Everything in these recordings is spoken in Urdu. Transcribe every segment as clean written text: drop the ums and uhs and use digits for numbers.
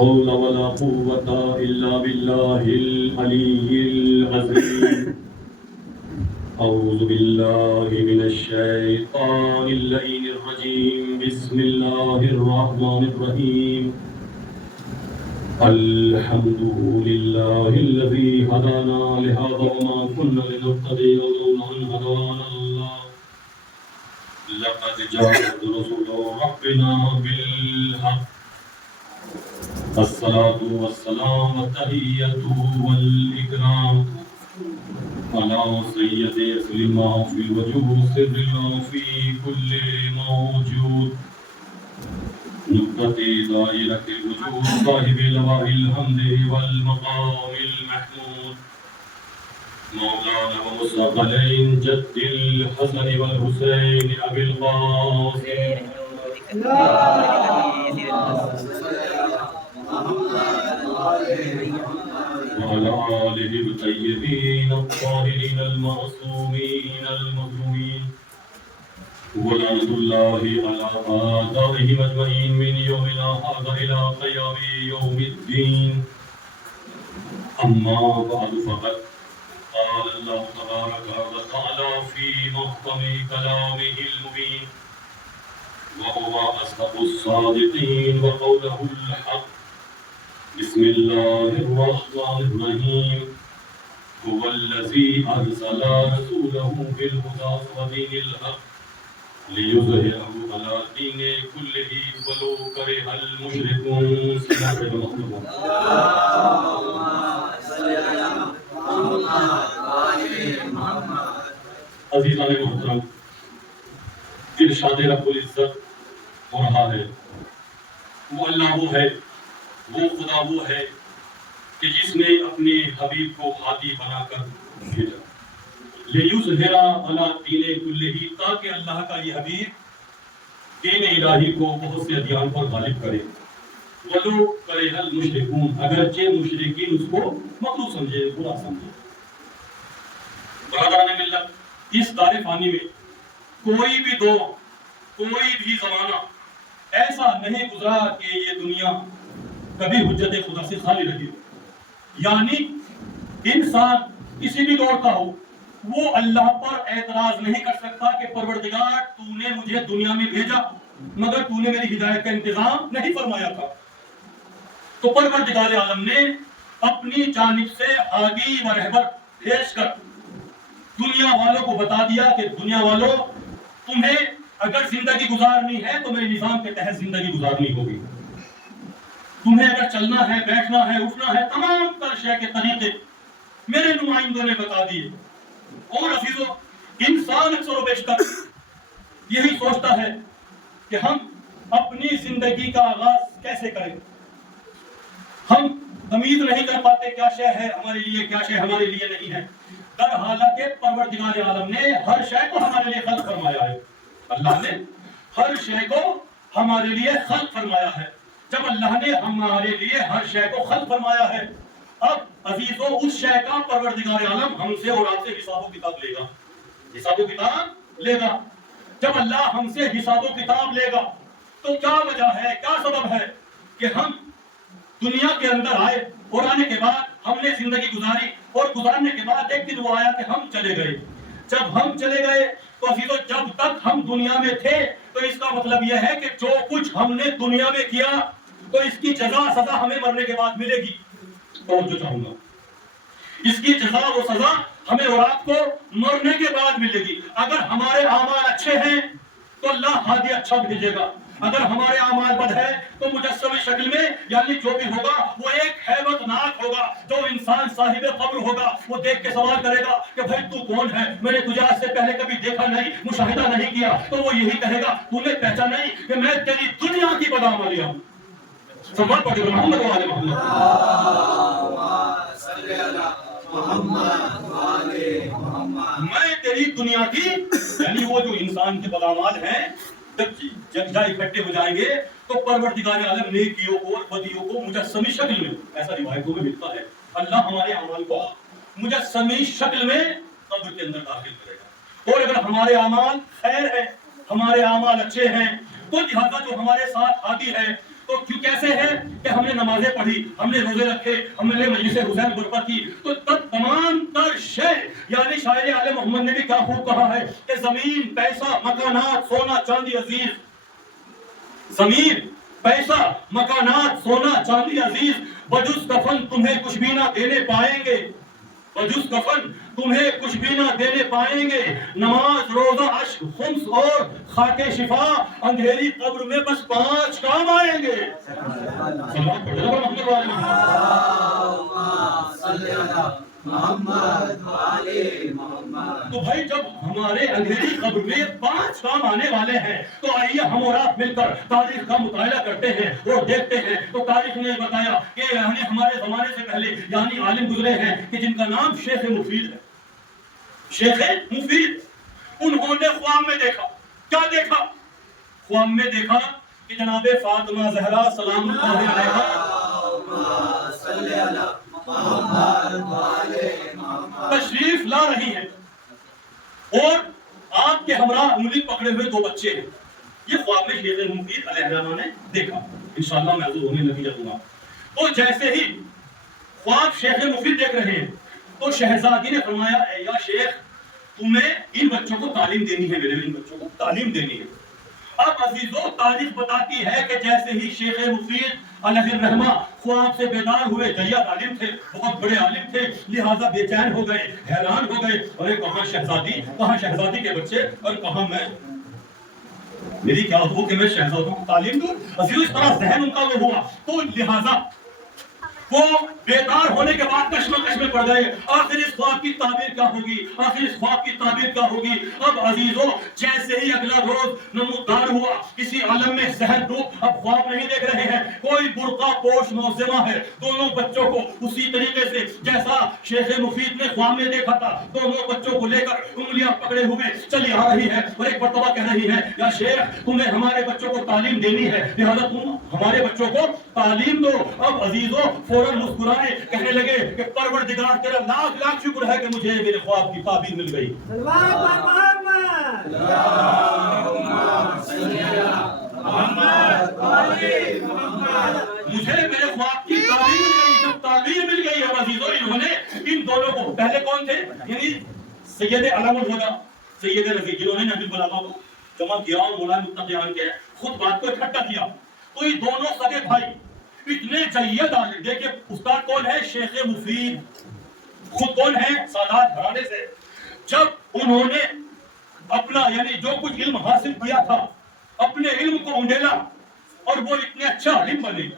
حول ولا قوة إلا بالله العلي العظيم. أعوذ بالله من الشيطان اللعين الرجيم. بسم الله الرحمن الرحيم. الحمد لله الذي هدانا لهذا وما كنا لنهتدي لولا أن هدانا الله. لقد جاءت رسل ربنا بالحق. الصلاة والسلام والتحية والإكرام على سيد أصل ما في الوجود سر ما في كل موجود نقطة دائرة الوجود صاحب لواء الحمد والمقام المحمود مولانا ومستقلين جد الحسن والحسين أبي القاسم وعلى آله الطيبين الطاهرين المعصومين المظلومين ولعنة الله على أعدائهم أجمعين من يومنا هذا إلى قيام يوم الدين. أما بعد فقد قال الله تبارك وتعالى في محكم كلامه المبين وهو أصدق الصادقين وقوله الحق. بسم الله الرحمن الرحيم. هو الذي أرسل رسوله بالهدى ودين الحق ليظهره على الدين كله ولو كره المشركون. عزیزان محترم، ارشاد رب العزت ہو رہا ہے وہ اللہ وہ ہے، وہ خدا وہ ہے کہ جس نے اپنے حبیب کو ہادی بنا کر بھیجا لیظہر علی الدین کلہ، تاکہ اللہ کا یہ حبیب دین الہی کو بہت سے ادیان پر غالب کرے. ولو کرہ المشرکون، اگرچہ مشرکین اس کو مکروہ سمجھے، برا سمجھے. برادران ملت، اس دار فانی میں کوئی بھی دور، کوئی بھی زمانہ ایسا نہیں گزرا کہ یہ دنیا کبھی حجت خدا سے خالی رہی ہو. یعنی انسان کسی بھی دور کا ہو، وہ اللہ پر اعتراض نہیں کر سکتا کہ پروردگار تو نے مجھے دنیا میں بھیجا مگر تو نے میری ہدایت کا انتظام نہیں فرمایا تھا. تو پروردگار عالم نے اپنی جانب سے ہادی و رہبر بھیج کر دنیا والوں کو بتا دیا کہ دنیا والوں، تمہیں اگر زندگی گزارنی ہے تو میرے نظام کے تحت زندگی گزارنی ہوگی. تمہیں اگر چلنا ہے، بیٹھنا ہے، اٹھنا ہے، تمام تر شے کے طریقے میرے نمائندوں نے بتا دیے. اور عزیزو، انسان اکثر و بیشتر یہی سوچتا ہے کہ ہم اپنی زندگی کا آغاز کیسے کریں. ہم تمیز نہیں کر پاتے کیا شے ہے ہمارے لیے، کیا شے ہمارے لیے نہیں ہے. در حالانکہ پروردگار عالم نے ہر شے کو ہمارے لیے خلق فرمایا ہے. اللہ نے ہر شے کو ہمارے لیے خلق فرمایا ہے. جب اللہ نے ہمارے لیے ہر شے کو خلق فرمایا ہے، اب عزیزو اس شے کا پروردگار عالم ہم سے اور آپ سے حساب و کتاب لے گا. حساب و کتاب لے گا. جب اللہ ہم سے حساب و کتاب لے گا تو کیا وجہ ہے، کیا سبب ہے کہ ہم دنیا کے اندر آئے اور آنے کے بعد ہم نے زندگی گزاری اور گزارنے کے بعد ایک دن وہ آیا کہ ہم چلے گئے. جب ہم چلے گئے تو عزیزو جب تک ہم دنیا میں تھے تو اس کا مطلب یہ ہے کہ جو کچھ ہم نے دنیا میں کیا تو اس کی جزا سزا ہمیں مرنے کے بعد ملے گی. توجہ چاہوں گا، اس کی جزا و سزا ہمیں اور آپ کو مرنے کے بعد ملے گی. اگر ہمارے اعمال اچھے ہیں تو اللہ ہادی اچھا بھیجے گا. اگر ہمارے اعمال بد ہے تو مجسم شکل میں یعنی جو بھی ہوگا وہ ایک ہیبت ناک ہوگا. جو انسان صاحب قبر ہوگا وہ دیکھ کے سوال کرے گا کہ بھائی تو کون ہے، میں نے تجھے آج سے پہلے کبھی دیکھا نہیں، مشاہدہ نہیں کیا. تو وہ یہی کہے گا تو نے پہچانا نہیں کہ میں تیری دنیا کی بدعملی ہوں. سمجھ پڑے محمد والے محمد میں تیری دنیا کی، یعنی وہ جو انسان کے بدعمال ہیں جب اکٹھے ہو جائیں گے تو پروردگار عالم نیکیوں کو اور بدیوں کو مجسمی شکل میں، ایسا روایتوں میں ملتا ہے، اللہ ہمارے اعمال کو مجسمی شکل میں قبر کے اندر داخل کرے گا. اور اگر ہمارے اعمال خیر ہے، ہمارے اعمال اچھے ہیں تو لہذا جو ہمارے ساتھ ہادی ہے تو کیوں کیسے ہے کہ ہم نے نمازیں پڑھی, ہم نے روزے رکھے, ہم نے مجلس حسین برپا کی, تو تمام تر شے یعنی شاعر آل محمد نے بھی کیا خوب کہا ہے کہ زمین, پیسہ, مکانات, سونا چاندی عزیز, زمین, پیسہ, مکانات, سونا چاندی عزیز, بجز کفن تمہیں کچھ بھی نہ دینے پائیں گے, بجز کفن تمہیں کچھ بھی نہ دینے پائیں گے, نماز, روزہ, عشق, خمس اور خاک شفا, اندھیری قبر میں بس 5 کام آئیں گے. سلام پڑھ لو محمد والے محمد والے محمد. تو بھائی جب ہمارے اندھیری قبر میں 5 کام آنے والے ہیں تو آئیے ہم اور آپ مل کر تاریخ کا مطالعہ کرتے ہیں اور دیکھتے ہیں. تو تاریخ نے بتایا کہ یعنی ہمارے زمانے سے پہلے یعنی عالم گزرے ہیں کہ جن کا نام شیخ مفید ہے. شیخ مفید, انہوں نے خواب میں دیکھا, کیا دیکھا؟ خواب میں دیکھا کہ جناب فاطمہ زہرا سلام اللہ علیہا تشریف لا رہی ہیں اور آپ کے ہمراہ انگلی پکڑے ہوئے 2 بچے ہیں. یہ خواب میں شیخ مفید علیہ السلام نے دیکھا. انشاءاللہ میں حضور ہونے نتیجہ دوں گا. تو جیسے ہی خواب شیخ مفید دیکھ رہے ہیں تو شہزادی نے فرمایا, اے یا شیخ, تمہیں ان بچوں کو تعلیم دینی ہے, میرے ان بچوں کو تعلیم دینی ہے. اب عزیزو تاریخ بتاتی ہے کہ جیسے ہی شیخ مفید علیہ الرحمہ خواب سے بیدار ہوئے, جیاد عالم تھے, بہت بڑے عالم تھے, لہذا بے چین ہو گئے, حیران ہو گئے, ارے کہاں شہزادی, کہاں شہزادی کے بچے اور کہاں میں, میری کیا ہو کہ میں شہزادوں کو تعلیم دوں. عزیزو اس طرح ذہن ان کا وہ ہوا تو لہذا وہ بیدار ہونے کے بعد کشمکش میں پڑ گئے. آخر اس خواب کی تعبیر کیا ہوگی, آخر اس خواب کی تعبیر کیا ہوگی. اب عزیزو جیسے ہی اگلا روز نمودار ہوا کسی عالم میں ذہن ڈوب, اب خواب نہیں دیکھ رہے ہیں, کوئی برقع پوش معظمہ ہے, دونوں بچوں کو اسی طریقے سے جیسا شیخ مفید نے خواب میں دیکھا تھا, دونوں بچوں کو لے کر انگلیاں پکڑے ہوئے چلی آ رہی ہے اور ایک مرتبہ کہہ رہی ہے, یا شیخ تمہیں ہمارے بچوں کو تعلیم دینی ہے, لہذا تم ہمارے بچوں کو تعلیم دو. اب عزیزو فوراً مسکرائے, کہنے لگے کہ پروردگار تیرا لاکھ لاکھ شکر ہے کہ مجھے میرے خواب کی تعبیر مل گئی. مجھے میرے خواب کی تعبیر مل گئی. جب تعبیر مل گئی ہے عزیزو, انہوں نے ان دونوں کو, پہلے کون تھے یعنی سید علم الہدیٰ سید رفیع, جنہوں نے نبی العلماء کو جمع کیا اور مولانا متقیان کے خود بات کو اکٹھا کیا, تو یہ دونوں سگے بھائی اتنے جید عالم. دیکھیں استاد کون ہے, شیخ مفید, خود کون ہے, سادات گھرانے سے. جب انہوں نے اپنا یعنی جو کچھ علم حاصل کیا تھا اپنے علم کو انڈیلا اور وہ اتنے اچھا عالم بنے,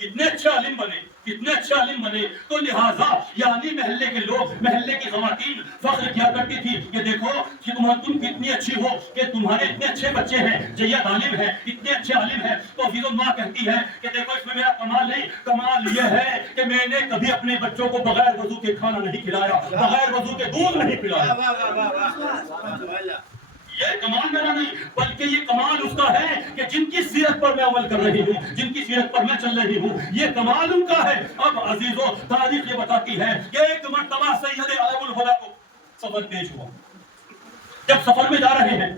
اتنے اچھا عالم بنے, اتنے اچھا عالم بنے, تو لہٰذا یعنی محلے کے لوگ, محلے کی خواتین فخر کیا کرتی تھی کہ دیکھو کہ تم کتنی اچھی ہو کہ تمہارے اتنے اچھے بچے ہیں, جید عالم ہے, اتنے اچھے عالم ہے. تو عزیزو ماں کہتی ہے کہ دیکھو اس میں میرا کمال نہیں, کمال یہ ہے کہ میں نے کبھی اپنے بچوں کو بغیر وضو کے کھانا نہیں کھلایا, بغیر وضو کے دودھ نہیں پلایا. یہ کمال میرا نہیں بلکہ یہ کمال اس کا ہے کہ جن کی سیرت پر میں عمل کر رہی ہوں, جن کی سیرت پر میں چل رہی ہوں, یہ کمال ان کا ہے. اب عزیزو تاریخ یہ بتاتی ہے کہ ایک مرتبہ سید علم الہدیٰ کو سفر پیش ہوا. جب سفر میں جا رہے ہیں,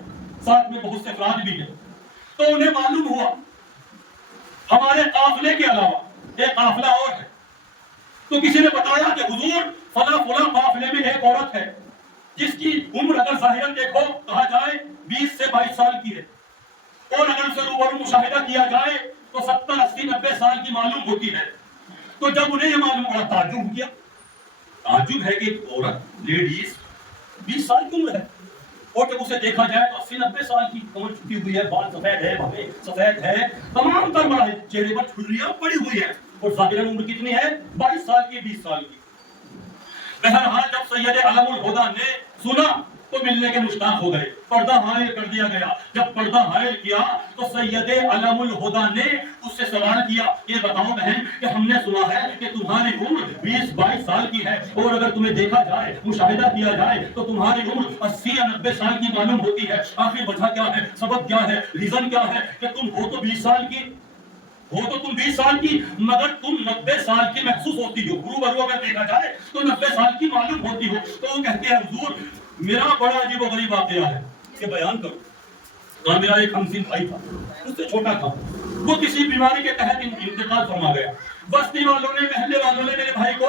ساتھ میں بہت سے افراد بھی ہیں, تو انہیں معلوم ہوا ہمارے قافلے کے علاوہ ایک قافلہ اور ہے. تو کسی نے بتایا کہ حضور فلاں فلاں قافلے میں ایک عورت ہے جس کی عمر اگر ظاہراً دیکھو کہا جائے 20 سے 22 سال کی ہے, اور اگر اسے روبرو مشاہدہ کیا جائے تو 70 80 90 سال کی معلوم ہوتی ہے. تو جب انہیں یہ معلوم ہوا تعجب کیا. تعجب ہے کہ ایک عورت لیڈیز 20 سال کی عمر ہے اور جب اسے دیکھا جائے تو 80 90 سال کی عمر چھٹی ہوئی ہے, بال سفید ہے, بھویں سفید ہے, تمام تر بڑا ہے, چہرے پر چھریاں پڑی ہوئی ہیں, اور ظاہراً عمر کتنی ہے 22 سال کی 20 سال کی. بہرحال جب سید علم الہدیٰ نے سنا تو ملنے کے مشتاق ہو گئے, پردہ حائل کر دیا گیا. جب پردہ حائل کیا تو سید علم الہدیٰ نے اس سے سوال کیا, یہ بتاؤ بہن کہ ہم نے سنا ہے کہ تمہاری عمر 20-22 سال کی ہے, اور اگر تمہیں دیکھا جائے, مشاہدہ کیا جائے تو تمہاری عمر 80 یا 90 سال کی معلوم ہوتی ہے. آخر وجہ کیا ہے, سبب کیا ہے, ریزن کیا ہے کہ تم ہو تو 20 سال کی, ہو تو تم 20 سال کی مگر تم 90 سال کی محسوس ہوتی ہو, گرو برو اگر دیکھا جائے تو 90 سال کی معلوم ہوتی ہو. تو وہ کہتے ہیں حضور میرا بڑا عجیب و غریب واقعہ ہے, کہ بیان کرو. اور میرا ایک ہمسن بھائی تھا، اس سے چھوٹا تھا، وہ کسی بیماری کے تحت انتقال فرما گیا. بستی والوں نے، محلے والوں نے میرے بھائی کو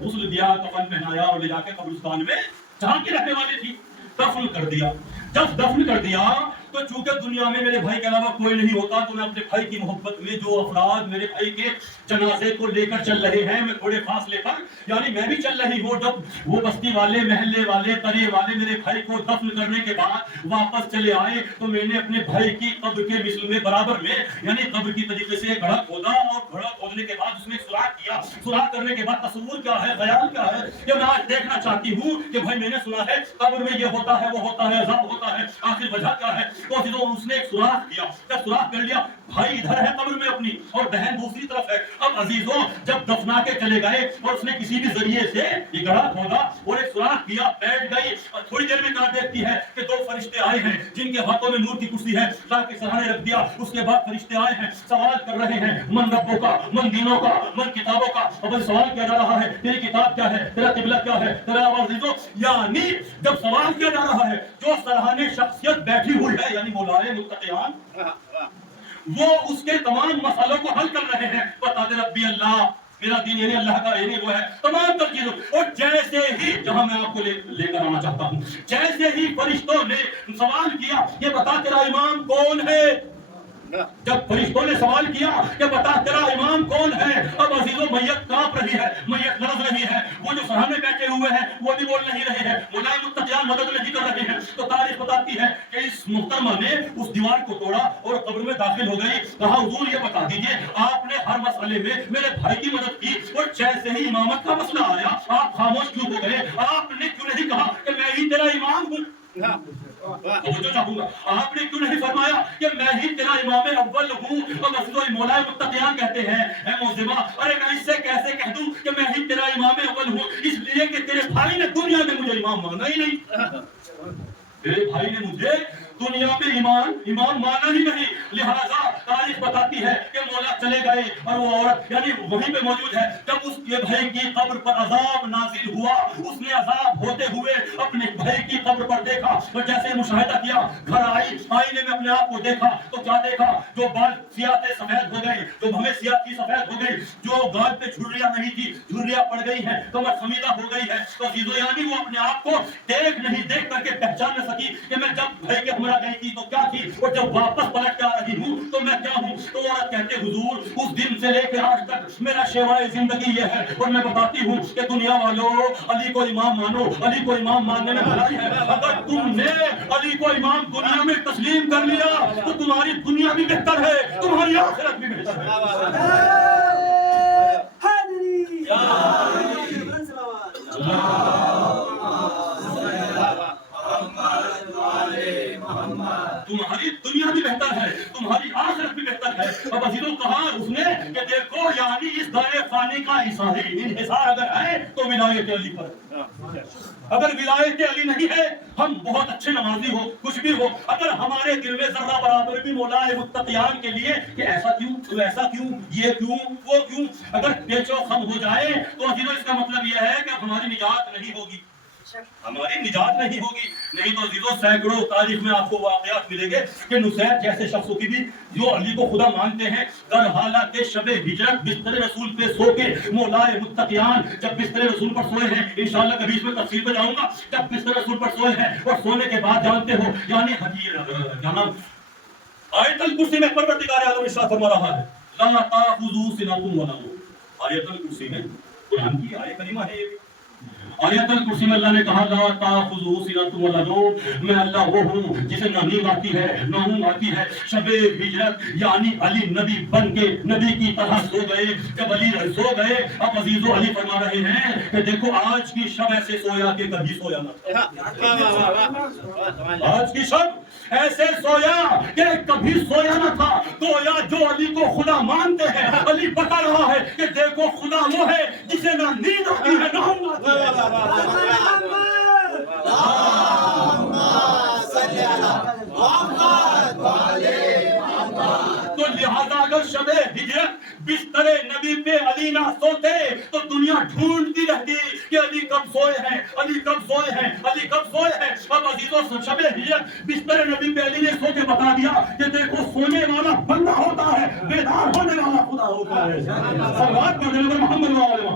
غسل دیا، کفن پہنایا اور لے جا کے قبرستان میں جہاں کی رہنے والی تھی دفن کر دیا. جب دفن کر دیا تو چونکہ دنیا میں میرے بھائی کے علاوہ کوئی نہیں ہوتا، تو میں اپنے بھائی کی محبت میں جو افراد میرے بھائی کے جنازے کو لے کر چل رہے ہیں، میں تھوڑے فاصلے پر، یعنی میں بھی چل رہی ہوں. جب وہ بستی والے، محلے والے، ترے والے میرے بھائی کو دفن کرنے کے بعد واپس چلے آئے، تو میں نے اپنے بھائی کی قبر کے مثل میں برابر میں، یعنی قبر کی طریقے سے گڑھا کھودا، اور گڑھا کھودنے کے بعد اس میں سوراخ کیا. سوراخ کرنے کے بعد تصور کیا ہے، خیال کیا ہے کہ میں آج دیکھنا چاہتی ہوں کہ بھائی میں نے سنا ہے قبر میں یہ ہوتا ہے، وہ ہوتا ہے، عذاب ہوتا ہے، آخر وجہ کیا ہے. تو اس نے ایک سوراخ کیا. جب سوراخ کر لیا، بھائی ادھر ہے قبر میں اپنی اور بہن دوسری طرف ہے. اب عزیزوں جب دفنا کے چلے گئے اور اس نے کسی بھی ذریعے سے یہ گڑھا کھودا اور ایک سوراخ کیا، بیٹھ گئی، اور تھوڑی دیر میں کہا دیکھتی ہے کہ دو فرشتے آئے ہیں جن کے ہاتھوں میں نور کی کرسی ہے، لا کے سرانے رکھ دیا. اس کے بعد فرشتے آئے ہیں، سوال کر رہے ہیں، من ربوں کا، من دینوں کا، من کتابوں کا. اب سوال کیا جا رہا ہے، تیری کتاب کیا ہے، تیرا قبلہ کیا ہے، تیرا عزیزوں. یعنی جب سوال کیا جا رہا ہے، جو سرہانے شخصیت بیٹھی ہوئی ہے، یعنی مولائے متقیان، وہ اس کے تمام مسئلوں کو حل کر رہے ہیں. بتا دے ربی اللہ، میرا دین یعنی اللہ کا، یعنی وہ ہے تمام تر چیزوں. اور جیسے ہی، جہاں میں آپ کو لے کر آنا چاہتا ہوں، جیسے ہی فرشتوں نے سوال کیا کہ بتا تیرا امام کون ہے، جب فرشتوں نے سوال کیا کہ بتا تیرا امام کون ہے، اب عزیزوں میت کانپ رہی ہے، میت لرز رہی ہے. وہ جو سرانے بیٹھے ہوئے ہیں وہ بھی بول نہیں رہے ہیں، مولائے متقیان مدد نہیں کر رہے ہیں. تو تاریخ بتاتی ہے کہ اس محترمہ نے اس دیوار کو توڑا اور قبر میں داخل ہو گئی. کہا حضور یہ بتا دیجئے، آپ نے ہر مسئلے میں میرے بھائی کی مدد کی، اور جیسے ہی امامت کا مسئلہ آیا آپ خاموش کیوں ہو گئے؟ آپ نے کیوں نہیں کہا کہ میں ہی تیرا امام ہوں؟ توجہ چاہوں گا، آپ نے کیوں نہیں فرمایا کہ میں ہی تیرا امام اول ہوں؟ اور مسئلہ مولائے متقیان کہتے ہیں، اے موزمہ، ارے میں اس سے کیسے کہہ دوں کہ میں ہی تیرا امام اول ہوں؟ اس لیے کہ تیرے بھائی نے دنیا میں مجھے امام مانا ہی نہیں. میرے بھائی نے مجھے دنیا میں امام مانا ہی نہیں. لہذا تاریخ بتاتی ہے کہ مولا چلے گئے اور وہ عورت یعنی وہیں پہ موجود ہے. جب اس کے بھائی کی قبر پر عذاب نازل ہوا، اس نے عذاب ہوتے ہوئے اپنے بھائی کی قبر پر دیکھا اور جیسے مشاہدہ کیا، گھر آئی، آئینے میں اپنے آپ کو دیکھا تو کیا دیکھا؟ جو بال سیاہ تھے سفید ہو گئے، جو بھویں سیاہ تھی سفید ہو گئی، جو گال پہ جھریاں نہیں تھی جھریاں پڑ گئی ہیں، کمر خمیدہ ہو گئی ہے. تو عزیزو یعنی وہ اپنے آپ کو دیکھ کر کے پہچان نہ سکی کہ میں جب بھائی کے ہمراہ گئی تھی تو کیا تھی، اور جب واپس پلٹ کے آ رہی ہوں تو میں کیا ہوں. تو عورت کہتے حضور اس دن سے لے کے آج تک میرا شیوائے زندگی یہ ہے، اور میں بتاتی ہوں کہ دنیا والوں علی کو امام مانو، علی کو امام ماننے میں بھلائی ہے. اگر تم نے علی کو امام دنیا میں تسلیم کر لیا تو تمہاری دنیا بھی بہتر ہے، تمہاری آخرت بھی بہتر تمہاری دنیا بھی بہتر ہے، تمہاری آخرت بھی بہتر ہے. اب عزیزوں کہا اس نے کہ دیکھو یعنی اس دائرے فانی کا انحصار اگر ہے تو ولایت علی پر. اگر ولایت علی نہیں ہے، ہم بہت اچھے نمازی ہو، کچھ بھی ہو، اگر ہمارے دل میں ذرہ برابر بھی مولائے متقیان کے لیے کہ ایسا کیوں، ویسا کیوں، یہ کیوں، وہ کیوں، اگر پیچو خم ہو جائے تو عزیزوں اس کا مطلب یہ ہے کہ ہماری نجات نہیں ہوگی، ہماری نجات نہیں ہوگی. نہیں تو عزیزوں سینکڑوں تاریخ میں آپ کو واقعات ملیں گے کہ نصیر جیسے شخصوں کی بھی جو علی کو خدا مانتے ہیں، در حالات شب ہجرت بستر رسول پہ سو کے مولائے متقیان جب بستر رسول پر سوئے ہیں، انشاءاللہ کبھی اس میں تفصیل پہ جاؤں گا، جب بستر رسول پر سوئے ہیں اور سونے کے بعد جانتے ہو یعنی جناب آیت الکرسی میں پروردگار عالم ارشاد فرما رہا ہے، لا تأخذوا سنة ولا نوم. آیت الکرسی میں قرآن کی آیت کریمہ ہے. آیت الکرسی میں اللہ نے کہا لا تأخذوا سنة ولا نوم، میں اللہ وہ ہوں جسے نہ نیند آتی ہے نہ اونگ آتی ہے. شب ہجرت یعنی علی نبی بن کے نبی کی طرح سو گئے. جب علی سو گئے اب عزیزو علی فرما رہے ہیں کہ دیکھو آج کی شب ایسے سویا کہ کبھی سویا نہ تھا. آج کی شب ایسے سویا کہ کبھی سویا نہ تھا. گویا جو علی کو خدا مانتے ہیں، علی بتا رہا ہے کہ دیکھو خدا وہ ہے جسے نہ نیند آتی ہے نہ اونگ آتی ہے. تو لہذا اگر شب ہجرت بستر نبی پہ علی نہ سوتے تو دنیا ڈھونڈتی رہتی کہ علی کب سوئے ہیں، علی کب سوئے ہیں، علی کب سوئے ہیں۔ اب عزیزوں شب ہجرت بستر نبی پہ علی نے سو کے بتا دیا کہ دیکھو سونے والا بندہ ہوتا ہے، بیدار ہونے والا خدا ہوتا ہے۔ صلوات پڑھ دیں محمد محمد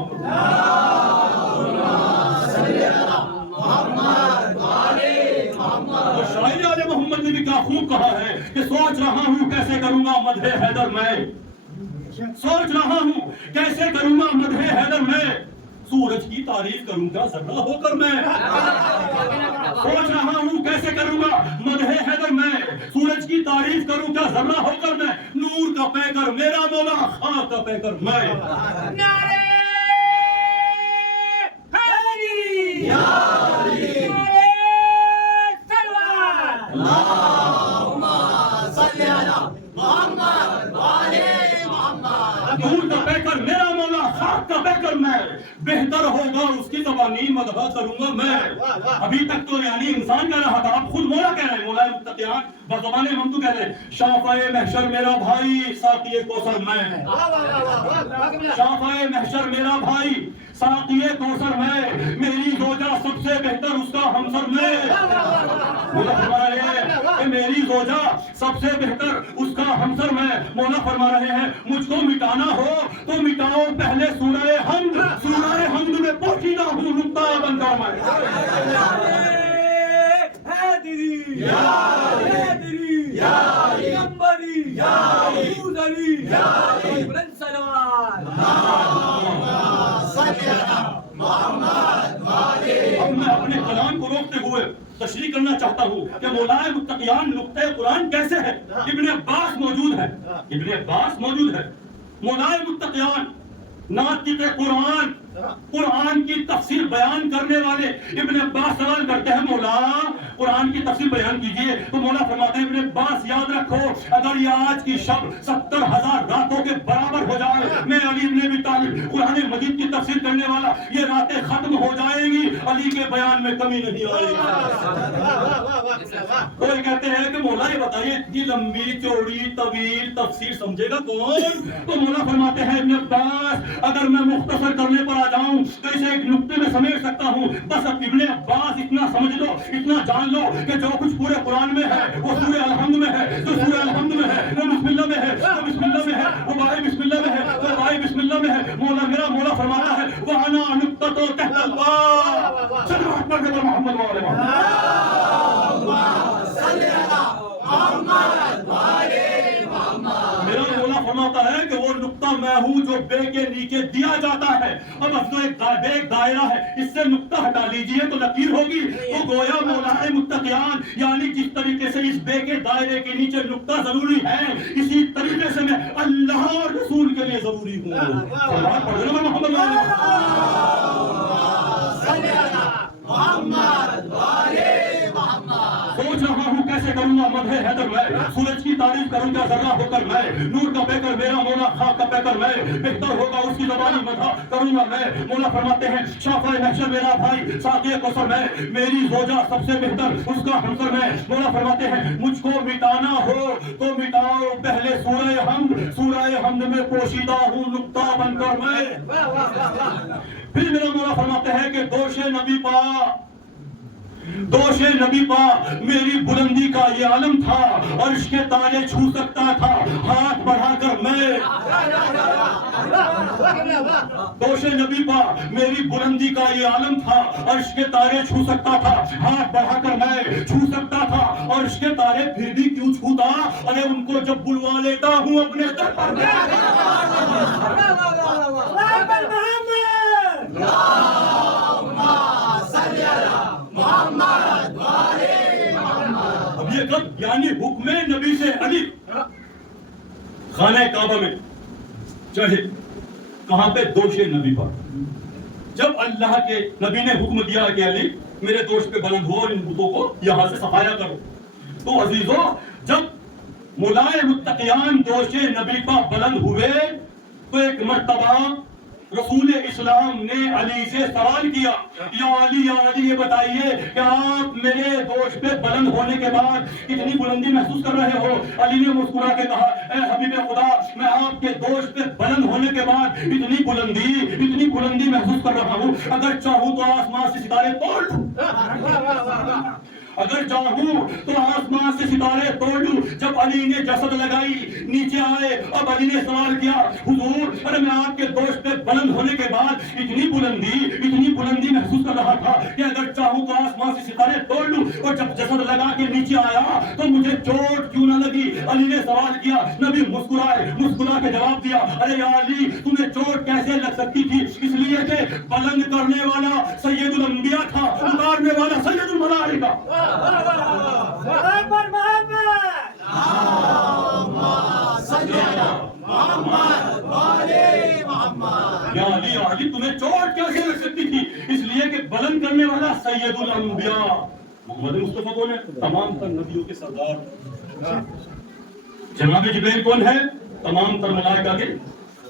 اور شاعر آل محمد نے بھی کیا خوب کہا ہے کہ سوچ رہا ہوں کیسے کروں گا مدح حیدر میں، سوچ رہا ہوں کیسے کروں گا مدح حیدر میں، سورج کی تعریف کروں گا ذرہ ہو کر میں، سوچ رہا ہوں کیسے کروں گا مدح حیدر میں، سورج کی تعریف کروں گا ذرہ ہو کر میں، نور کا پیکر میرا مولا، خاک کا پیکر میں۔ نعرہ حیدری یا علی، نعرہ سلوات، اللہم صلی علی محمد وآلِ محمد۔ نور کا پیکر میرا مولا، خاک کا پیکر میں، بہتر ہوگا اس کی زبانی مدح کروں گا میں۔ ابھی تک تو یعنی انسان کہہ رہا تھا، اب خود مولا کہہ رہے ہیں، مولا متقیان بزبان ہم تو کہہ رہے ہیں شافعِ محشر میرا بھائی ساقیِ کوثر میں، شافعِ محشر میرا بھائی ساقیِ کوثر میں، میری زوجہ سب سے بہتر اس کا ہمسر میں۔ مولا فرما رہے ہیں کہ میری زوجہ سب سے بہتر اس کا ہمسر میں۔ مولا فرما رہے ہیں مجھ کو مٹانا ہو تو مٹاؤ پہلے سورہ حمد، سورہ حمد میں پوشیدہ ہوں نقطہ بن کر میں۔ حیدری یا حیدری یا پیغمبری یا علی یا بلند صلوات، اللہم صلی علی محمد وآلِ۔ اب میں اپنے کلام کو روکتے ہوئے تشریح کرنا چاہتا ہوں کہ مولائے متقیان نقطۂ قرآن کیسے ہے۔ ابن عباس موجود ہے، ابن عباس موجود ہے، مولائے متقیان ناطق قرآن، قرآن کی تفسیر بیان کرنے والے ابن عباس سوال کرتے ہیں مولا قرآن کی تفسیر بیان کیجئے، تو مولا فرماتے ہیں ابن عباس یاد رکھو اگر یہ آج کی شب 70,000 راتوں کے برابر ہو جائے، میں علی ابن ابی طالب قرآن مجید کی تفسیر کرنے والا، یہ راتیں ختم ہو جائیں گی، علی کے بیان میں کمی نہیں آئے گی۔ کوئی کہتے ہیں کہ مولا یہ بتائیے اتنی لمبی چوڑی طویل تفسیر سمجھے گا کون؟ تو مولا فرماتے ہیں ابن عباس اگر میں مختصر کرنے پر آ جاؤں تو اسے ایک نقطے میں سمیٹ سکتا ہوں، بس ابن عباس اتنا سمجھ لو، اتنا جان لو کہ جو کچھ پورے قرآن میں ہے وہ سورہ الحمد میں ہے، جو سورہ الحمد میں ہے وہ بسم اللہ میں ہے، وہ بسم اللہ میں ہے، وہ بائی بسم اللہ میں ہے، وہ بائی بسم اللہ میں ہے۔ مولا میرا مولا فرماتا ہے وَأَنَا نُقْطَةٌ تَحْتَ الْبَابِ، چلو اکبر کے پر محمد وآلِ محمد۔ میرا مولا فرماتا ہے کہ وہ نقطہ میں ہوں جو بے کے نیچے دیا جاتا ہے۔ اب اب ایک دائرہ ہے، اس سے نقطہ ہٹا لیجئے تو لکیر ہوگی، تو گویا مولا متقیان یعنی جس طریقے سے اس بے کے دائرے کے نیچے نقطہ ضروری ہے، اسی طریقے سے میں اللہ اور رسول کے لیے ضروری ہوں۔ صلوات پڑھ دیں محمد سوچ رہا ہوں کیسے کروں گا مدح حیدر میں، سورج کی تعریف کروں گا ذرہ ہو کر میں، نور کا پیکر میرا مولا، خاک کا پیکر میں، بہتر ہوگا اس کی زبانی مدح کروں گا میں۔ مولا فرماتے ہیں شافعِ محشر میرا بھائی ساقیِ کوثر میں، میری زوجہ سب سے بہتر اس کا ہمسر میں۔ مولا فرماتے ہیں مجھ کو مٹانا ہو تو مٹاؤ پہلے سورہ حمد، سورہ حمد میں پوشیدہ ہوں نقطہ بن کر میں۔ پھر میرا مولا فرماتے ہیں کہ دوش نبی پا، دوش نبی پا میری بلندی کا یہ عالم تھا، عرش کے تالے چھو سکتا تھا ہاتھ بڑھا کر میں۔ دوش نبی پا میری بلندی کا یہ عالم تھا، عرش کے تارے چھو سکتا تھا ہاتھ بڑھا کر میں، چھو سکتا تھا عرش کے تارے پھر بھی کیوں چھوتا، ارے ان کو جب بلوا لیتا ہوں اپنے در پر۔ اب یہ کب یعنی حکم نبی سے علی خانہ کعبہ میں چڑھے، کہاں پہ دوش نبی پر، جب اللہ کے نبی نے حکم دیا کہ علی میرے دوش پہ بلند ہو اور ان بتوں کو یہاں سے صفایا کرو، تو عزیزو جب مولائے متقیان دوش نبی پر بلند ہوئے تو ایک مرتبہ رسول اسلام نے علی سے سوال کیا، یا علی یہ بتائیے کہ آپ میرے دوش پہ بلند ہونے کے بعد اتنی بلندی محسوس کر رہے ہو؟ علی نے مسکرا کے کہا، اے حبیب خدا، میں آپ کے دوش پہ بلند ہونے کے بعد اتنی بلندی محسوس کر رہا ہوں، اگر چاہوں تو آسمان سے ستارے توڑ لوں، اگر چاہوں تو آسمان سے ستارے توڑ لوں۔ جب علی نے جسد لگائی نیچے آئے، اب علی نے سوال کیا، حضور ارے میں آپ کے دوست پہ بلند ہونے کے بعد اتنی بلندی محسوس کر رہا تھا کہ اگر چاہوں تو آسمان سے ستارے توڑ لوں، اور جب جسد لگا کے نیچے آیا تو مجھے چوٹ کیوں نہ لگی؟ علی نے سوال کیا، نبی مسکرا کے جواب دیا، ارے یا علی تمہیں چوٹ کیسے لگ سکتی تھی؟ اس لیے کہ بلند کرنے والا سید الانبیاء تھا، اتارنے والا سید الملائکہ۔ یا علی تمہیں چوٹ کیسے لگ سکتی تھی؟ اس لیے کہ بلند کرنے والا سید الانبیاء محمد مصطفیٰ کون ہے؟ تمام تر نبیوں کے سردار۔ جناب جبریل کون ہے؟ تمام تر ملائکہ کے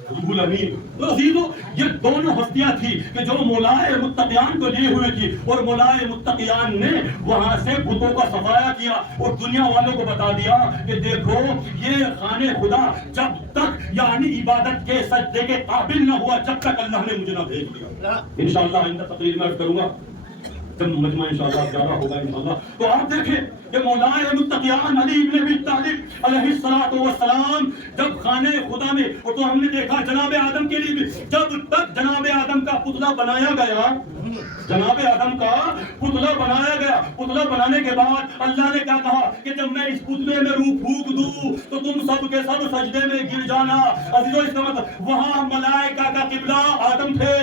روح الامین۔ تو عزیزو یہ دونوں ہستیاں تھی کہ جو مولائے متقیان کو لیے ہوئے تھی، اور مولائے متقیان نے وہاں سے بتوں کا صفایا کیا اور دنیا والوں کو بتا دیا کہ دیکھو یہ خانہ خدا جب تک یعنی عبادت کے سجدے کے قابل نہ ہوا، جب تک اللہ نے مجھے نہ بھیج دیا۔ انشاءاللہ آئندہ تقریر میں عرض کروں گا جب مجمع انشاءاللہ زیادہ ہوگا انشاءاللہ۔ تو آپ دیکھیں کہ مولائے متقیان علی ابن ابی طالب علیہ السلام جب خانہ خدا میں، اور تو ہم نے دیکھا جناب آدم کے لیے بھی جب تک جناب آدم کا پتلا بنایا گیا، پتلا بنانے کے بعد اللہ نے کیا کہا کہ جب میں اس پتلے میں روح پھونک دوں تو تم سب کے سب سجدے میں گر جانا۔ عزیزو اس کا مطلب وہاں ملائکہ کا قبلہ آدم تھے،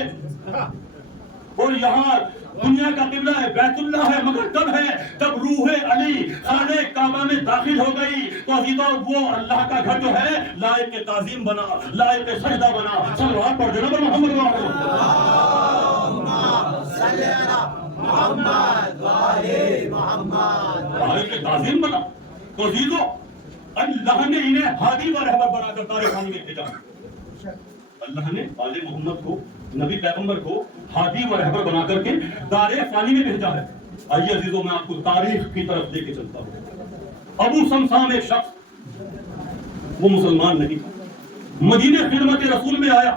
اور یہاں دنیا کا قبلہ ہے بیت اللہ ہے، مگر کب ہے؟ جب روح علی خانہ کعبہ میں داخل ہو گئی تو عزیزو وہ اللہ کا گھر جو ہے لائق تعظیم بنا، لائق سجدہ بنا۔ صلوات پڑھ دینا پر محمد لائق تعظیم بنا۔ تو عزیزو اللہ نے انہیں ہادی و رہبر بنا کر تاریخ خانی میں بھیجا۔ اللہ نے آل محمد کو، نبی پیغمبر کو ہادی و رہبر بنا کر کے دار فانی میں بھیجا ہے۔ آئیے عزیزوں میں آپ کو تاریخ کی طرف لے کے چلتا ہوں۔ ابو سمسام ایک شخص، وہ مسلمان نہیں تھا، مدینہ خدمت رسول میں آیا،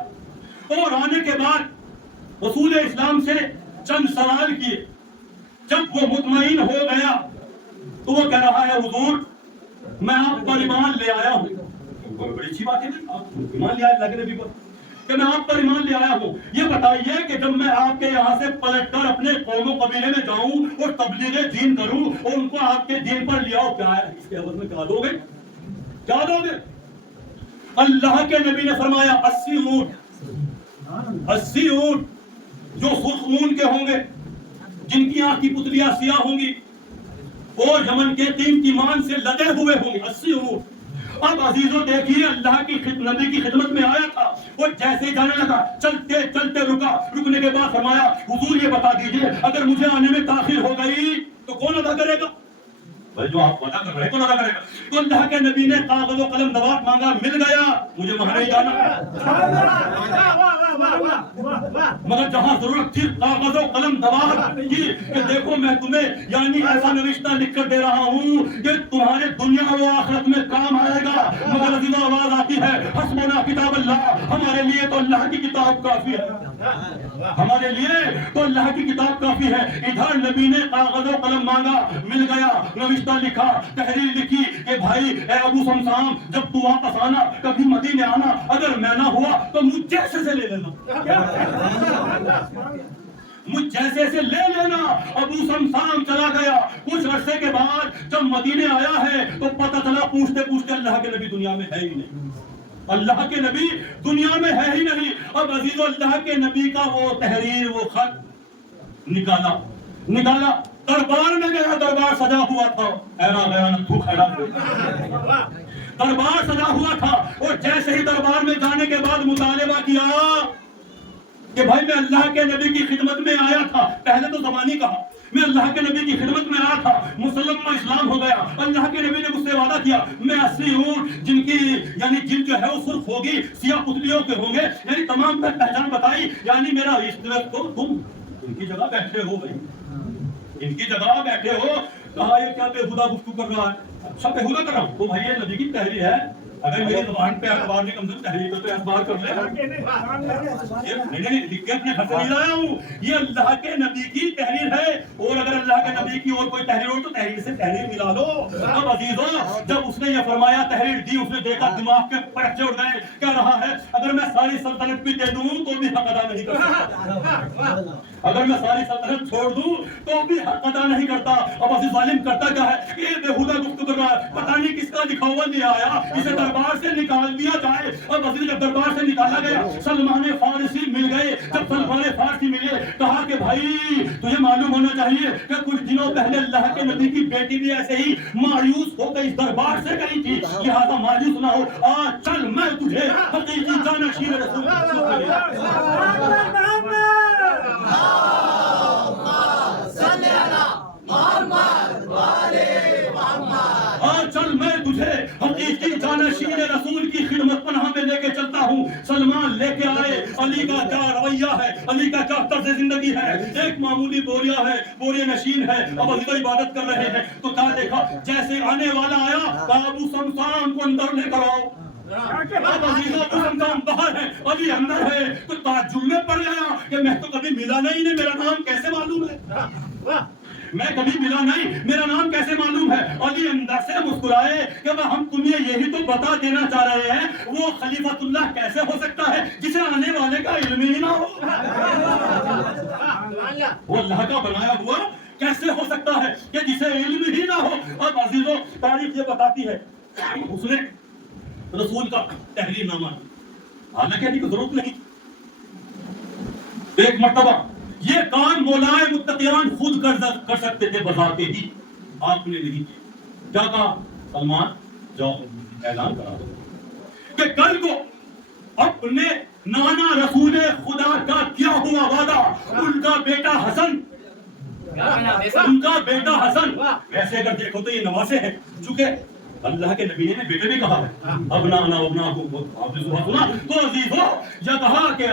اور آنے کے بعد رسول اسلام سے چند سوال کیے۔ جب وہ مطمئن ہو گیا تو وہ کہہ رہا ہے، حضور میں آپ پر ایمان لے آیا ہوں۔ بڑی اچھی بات ہے، آپ ایمان لے آئے اللہ کے نبی پر، کہ میں آپ پر ایمان لے آیا ہوں۔ یہ بتائیے کہ جب میں آپ کے یہاں سے پلٹ کر اپنے قوم و قبیلے میں جاؤں اور تبلیغ دین کروں اور ان کو آپ کے دین پر لے آؤ، کیا ہے اس کے عوض میں کیا دو گے؟ کیا دو گے؟ اللہ کے نبی نے فرمایا 80 اونٹ جو سرخ اون کے ہوں گے، جن کی آنکھ کی پتلیاں سیاہ ہوں گی اور یمن کے قیمتی مان سے لدے ہوئے ہوں گے، 80 اونٹ۔ اب عزیزو دیکھیے اللہ کی نبی کی خدمت میں آیا تھا، وہ جیسے جانے لگا چلتے چلتے رکا، رکنے کے بعد فرمایا، حضور یہ بتا دیجئے اگر مجھے آنے میں تاخیر ہو گئی تو کون ادا کرے گا؟ بھائی جو آپ وعدہ کر رہے ہیں کون ادا کرے گا؟ تو اللہ کے نبی نے کاغذ و قلم دوات مانگا، مل گیا، مجھے وہاں نہیں جانا، مگر جہاں ضرورت تھی کاغذ و قلم دوات کی کہ دیکھو میں تمہیں یعنی ایسا نوشتہ لکھ کر دے رہا ہوں کہ تمہارے دنیا و آخرت میں کام آئے گا، مگر عزیزو آواز آتی ہے حسبنا کتاب اللہ، ہمارے لیے تو اللہ کی کتاب کافی ہے، ہمارے لیے تو اللہ کی کتاب کافی ہے۔ ادھر نبی نے کاغذ و قلم مانگا، مل گیا، نوشتہ لکھا، تحریر لکھی کہ بھائی اے ابو سمسام جب تو واپس آنا، کبھی مدینے آنا، اگر میں نہ ہوا تو مجھ جیسے سے لے لینا، مجھ جیسے سے لے لینا۔ ابو سمسام چلا گیا، کچھ عرصے کے بعد جب مدینے آیا ہے تو پتہ چلا پوچھتے پوچھتے اللہ کے نبی دنیا میں ہے ہی نہیں، اللہ کے نبی دنیا میں ہے ہی نہیں۔ اب عزیزو اللہ کے نبی کا وہ تحریر، وہ خط نکالا، دربار میں گیا، دربار سجا ہوا تھا، دربار سجا ہوا تھا، اور جیسے ہی دربار میں جانے کے بعد مطالبہ کیا کہ بھائی میں اللہ کے نبی کی خدمت میں آیا تھا، پہلے تو زبانی کہا میں اللہ کے نبی کی خدمت میں آیا تھا، مسلمہ اسلام ہو گیا، اللہ کے نبی نے مجھ سے وعدہ کیا میں 80 اونٹ جن کی یعنی جن جو ہے وہ سرخ ہوگی، سیاہ پتلیوں کے ہوں گے، یعنی تمام پر پہچان بتائی، یعنی میرا اس وقت تو تم ان کی جگہ بیٹھے ہو بھائی، ان کی جگہ بیٹھے ہو، کہا یہ کیا بےہودہ گفتگو کر رہا ہے؟ اچھا بےہودہ کر رہا ہوں تو بھائی یہ نبی کی تحریر ہے، اگر میری زبان پہ اخبار میں کم سے کم تحریر تو اخبار کر لے، نہیں لکھ کے اپنے گھر سے نہیں لایا ہوں، یہ اللہ کے نبی کی تحریر ہے، اور اگر اللہ کے نبی کی اور کوئی تحریر ہو تو تحریر سے تحریر ملا لو۔ اب عزیزوں جب اس نے یہ فرمایا تحریر دی، اس نے دیکھا دماغ کے پرچے اڑ گئے، کہہ رہا ہے اگر میں ساری سلطنت بھی دے دوں تو بھی حق ادا نہیں کر سکتا، اگر میں ساری سلطنت چھوڑ دوں تو بھی حق ادا نہیں کرتا۔ اب عزیز ظالم کرتا کیا ہے؟ یہ بےہودہ گفتگو کر رہا ہے، پتہ نہیں کس کا لکھا ہوا لے آیا، اسے دربار سے نکال دیا جائے۔ اب عزیز جب دربار سے نکالا گیا، سلمان فارسی مل گئے، جب سلمان فارسی ملے کہا کہ بھائی تجھے معلوم ہونا چاہیے کہ کچھ دنوں پہلے اللہ کے نبی کی بیٹی بھی ایسے ہی مایوس ہو گئی اس دربار سے گئی تھی، لہذا مایوس نہ ہو، آج چل میں تجھے حقیقی جانشین رسول چل میں تجھے حقیقی جانشین رسول کی خدمت پناہ میں لے کے چلتا ہوں۔ سلمان لے کے آئے، علی کا کیا رویہ ہے، علی کا کیا طرز زندگی ہے، ایک معمولی بوریا ہے، بوریا نشین ہے، اب علی عبادت کر رہے ہیں تو کیا دیکھا، جیسے آنے والا آیا کہا ابو سمسام کو اندر لے کر آؤ، اب عزیزوں ابو سمسام باہر ہے، علی اندر ہے، تو تعجب میں پڑ گیا کہ میں تو کبھی ملا نہیں، میرا نام کیسے معلوم ہے، میں کبھی ملا نہیں، میرا نام کیسے معلوم ہے؟ علی اندر سے مسکرائے کہ ہم تمہیں یہی تو بتا دینا چاہ رہے ہیں، وہ خلیفۃ اللہ کیسے ہو سکتا ہے جسے آنے والے کا علم ہی نہ ہو، وہ اللہ کا بنایا ہوا کیسے ہو سکتا ہے کہ جسے علم ہی نہ ہو۔ اب عزیزوں تاریخ یہ بتاتی ہے اس نے رسول کا تحریر نامہ، حالانکہ ابھی کوئی ضرورت نہیں، ایک مرتبہ یہ کام مولائے متقیان خود کر سکتے تھے بذات ہی، آپ نے نہیں کیا۔ کیا کہا؟ سلمان جاؤ اعلان کرا دو کہ کل کو اپنے نانا رسول خدا کا کیا ہوا وعدہ، ان کا بیٹا حسن، ان کا بیٹا حسن، ویسے اگر دیکھو تو یہ نواسے ہیں، چونکہ اللہ کے نبی نے بیٹے بھی کہا ہے ابنانا ابناکم، آپ نے سنا تو عزیزوں یہ کہا کہ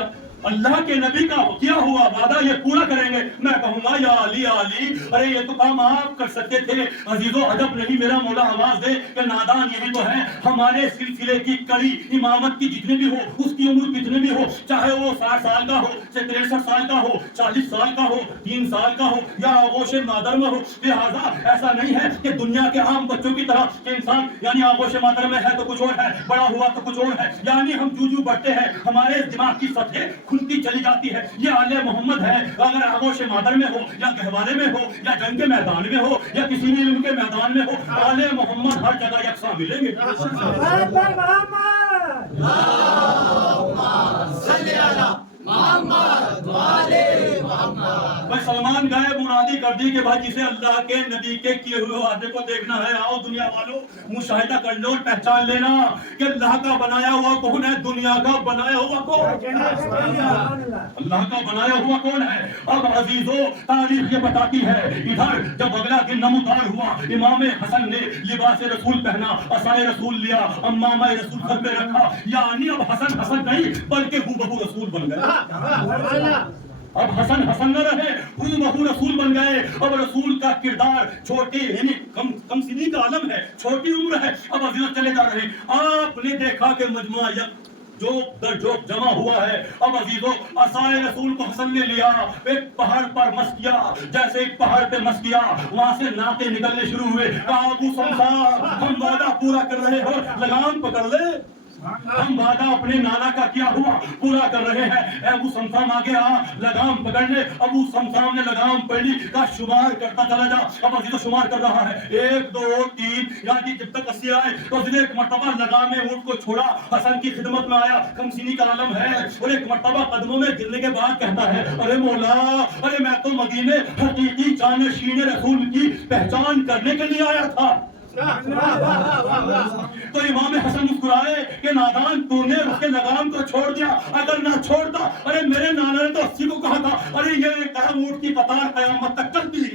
اللہ کے نبی کا کیا ہوا وعدہ یہ پورا کریں گے۔ میں کہوں گا یا علی علی، ارے یہ تو کام آپ کر سکتے تھے۔ عزیزو عجب نہیں میرا مولا آواز دے کہ نادان یہی تو ہے، ہمارے سلسلے کی کڑی امامت کی جتنے بھی ہو، اس کی عمر کتنے بھی ہو، چاہے وہ 60 سال کا ہو، 63 سال کا ہو، 40 سال کا ہو، 3 سال کا ہو یا آغوش مادر میں ہو، لہٰذا ایسا نہیں ہے کہ دنیا کے عام بچوں کی طرح کہ انسان یعنی آغوش مادر میں ہے تو کچھ اور ہے، بڑا ہوا تو کچھ اور ہے، یعنی ہم جو بڑھتے ہیں ہمارے دماغ کی سطح کھلتی چلی جاتی ہے۔ یہ آل محمد ہے، اگر آغوش مادر میں ہو یا گہوارے میں ہو یا جنگ کے میدان میں ہو یا کسی بھی علم کے میدان میں ہو، آل محمد ہر جگہ یکساں ملیں گے۔ بھائی سلمان گئے منادی کر دی کہ بھائی جسے اللہ کے نبی کے کیے ہوئے وعدے کو دیکھنا ہے، آؤ دنیا والوں مشاہدہ کر لو اور پہچان لینا کہ اللہ کا بنایا ہوا کون ہے، دنیا کا بنایا ہوا کون، اللہ کا بنایا ہوا کون ہے۔ اب عزیزوں تاریخ یہ بتاتی ہے، ادھر جب اگلا دن نمودار ہوا، امام حسن نے لباس رسول پہنا، عصائے رسول لیا، امامہ رسول سر پہ رکھا، یعنی اب حسن حسن نہیں بلکہ ہو بہو رسول بن گئے۔ اب حسن حسن نہ رہے، ہو بہو رسول بن گئے۔ اب رسول کا کردار چھوٹی یعنی کم سنی کا عالم ہے، چھوٹی عمر ہے۔ اب عزیزوں چلے جا رہے ہیں، آپ نے دیکھا کہ مجمع جو در جو جمع ہوا ہے۔ اب عزیزوں عصائے رسول کو حسن نے لیا، ایک پہاڑ پر مس کیا، جیسے ایک پہاڑ پہ مس کیا وہاں سے ناطے نکلنے شروع ہوئے۔ کہا ابو سمسام ہم وعدہ پورا کر رہے ہو، لگام پکڑ لے، ہم وعدہ اپنے نانا کا کیا ہوا پورا کر رہے ہیں۔ اے ابو سمسام آگے آ، لگام پکڑنے۔ ابو سمسام نے لگام پکڑی، کا شمار کرتا چلا جا۔ اب عزیز شمار کر رہا ہے، 1 2 3، یعنی جب تک 80 آئے تو عزیز ایک مرتبہ لگام اونٹ کو چھوڑا، حسن کی خدمت میں آیا، کم سینی کا عالم ہے، اور ایک مرتبہ قدموں میں گرنے کے بعد کہتا ہے ارے مولا، ارے میں تو مدینے حقیقی جانشین رسول کی پہچان کرنے کے لیے آیا تھا، تو امام حسن مسکرائے کہ نادان تو نے اس کے لگام کو چھوڑ دیا، اگر نہ چھوڑتا، ارے میرے نانا نے تو 80 کو کہا تھا، ارے یہ کہا اونٹ کی قطار قیامت تک چلتی ہے،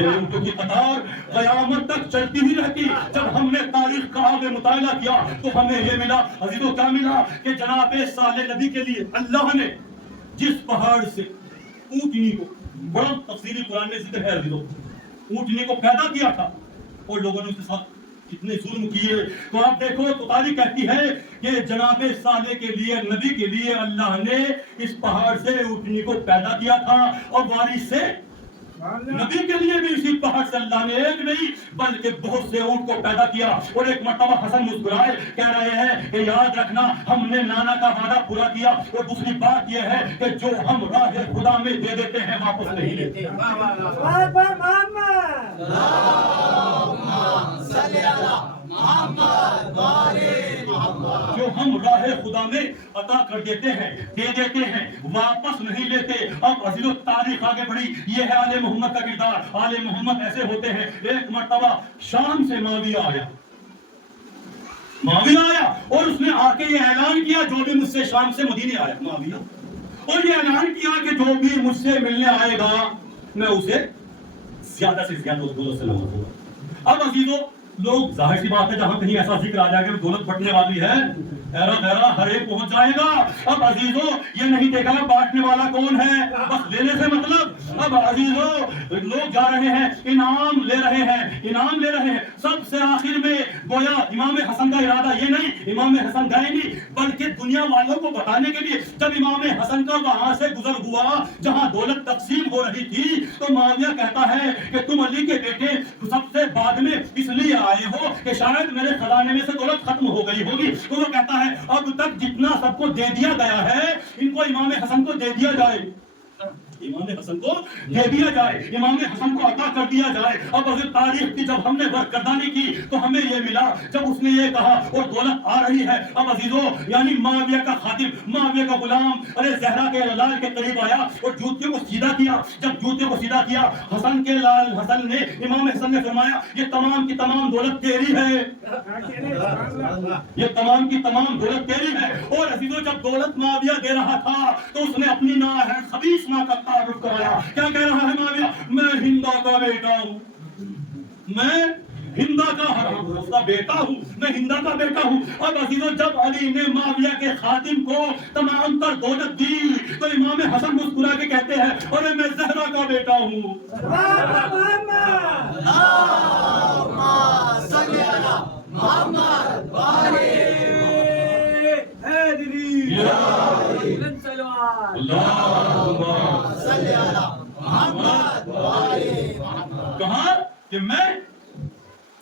یہ اونٹوں کی قطار قیامت تک چلتی ہی رہتی۔ جب ہم نے تاریخ کا آگے مطالعہ کیا تو ہمیں یہ ملا، عزیزو کیا ملا، کہ جناب صالح نبی کے لیے اللہ نے جس پہاڑ سے اونٹنی کو، بڑا تفصیلی قرآن میں ذکر ہے عزیزو، اونٹنی کو پیدا کیا تھا اور لوگوں نے اس کے ساتھ کتنے ظلم کیے، تو آپ دیکھو تو تاریخ کہتی ہے کہ جناب صالح کے لیے، نبی کے لیے اللہ نے اس پہاڑ سے اونٹنی کو پیدا کیا تھا، اور وارث سے نبی کے لیے بھی اسی پہاڑ سے اللہ نے ایک نہیں بلکہ بہت سے اونٹ کو پیدا کیا۔ اور ایک مرتبہ حسن مسکرائے کہہ رہے ہیں کہ یاد رکھنا ہم نے نانا کا وعدہ پورا کیا، اور دوسری بات یہ ہے کہ جو ہم راہ خدا میں دے دیتے ہیں واپس نہیں لیتے۔ جو ہم راہ خدا میں عطا کر دیتے ہیں، دے دیتے ہیں، واپس نہیں لیتے۔ اب عزیزو تاریخ آگے بڑھی، یہ ہے آل محمد کا کردار۔ آل محمد ایسے ہوتے ہیں۔ ایک مرتبہ شام سے معاویہ آیا اور اس نے آ کے یہ اعلان کیا، جو بھی مجھ سے شام سے مدینے آیا معاویہ، اور یہ اعلان کیا کہ جو بھی مجھ سے ملنے آئے گا میں اسے زیادہ سے زیادہ دولت سے نوازوں گا۔ اب عزیزو لوگ، ظاہر سی بات ہے جہاں کہیں ایسا ذکر آ جائے کہ دولت بٹنے والی ہے، خیرہ ہر ایک پہنچ جائے گا۔ اب عزیزو یہ نہیں دیکھا بانٹنے والا کون ہے، بس لینے سے مطلب۔ اب عزیزو لوگ جا رہے ہیں، انعام لے رہے ہیں، سب سے آخر میں گویا امام حسن کا ارادہ یہ نہیں، امام حسن گئے نہیں بلکہ دنیا والوں کو بتانے کے لیے۔ جب امام حسن کا وہاں سے گزر ہوا جہاں دولت تقسیم ہو رہی تھی، تو معاویہ کہتا ہے کہ تم علی کے بیٹے سب سے بعد میں اس لیے آئے ہو کہ شاید میرے خزانے میں سے دولت ختم ہو گئی ہوگی۔ تو وہ کہتا ہے اب تک جتنا سب کو دے دیا گیا ہے، ان کو امام حسن کو دے دیا جائے، امام حسن کو دے دیا جائے، امام حسن کو عطا کر دیا جائے۔ اب اگر تاریخ کی جب ہم نے برگردانی کی تو ہمیں یہ ملا، جب اس نے یہ کہا اور دولت آ رہی ہے، اب عزیزو یعنی معاویہ کا خادم، معاویہ کا غلام ارے زہرا کے لال کے قریب آیا اور جوتے کو سیدھا کیا۔ جب جوتے کو سیدھا کیا، حسن کے لال حسن نے، امام حسن نے فرمایا یہ تمام کی تمام دولت تیری ہے، یہ تمام کی تمام دولت تیری ہے۔ اور عزیزو جب دولت معاویہ دے رہا تھا تو اس نے اپنی خبیث ماں کا تعارف کرایا۔ کیا کہہ رہا ہے معاویہ؟ میں ہندا کا بیٹا ہوں، میں ہندا کا بیٹا ہوں، میں ہندا کا بیٹا ہوں۔ اب عزیزو جب علی نے معاویہ کے خادم کو تمام تر دولت دی تو امام حسن مسکرا کے کہتے ہیں ارے میں زہرا کا بیٹا ہوں۔ کہا کہ میں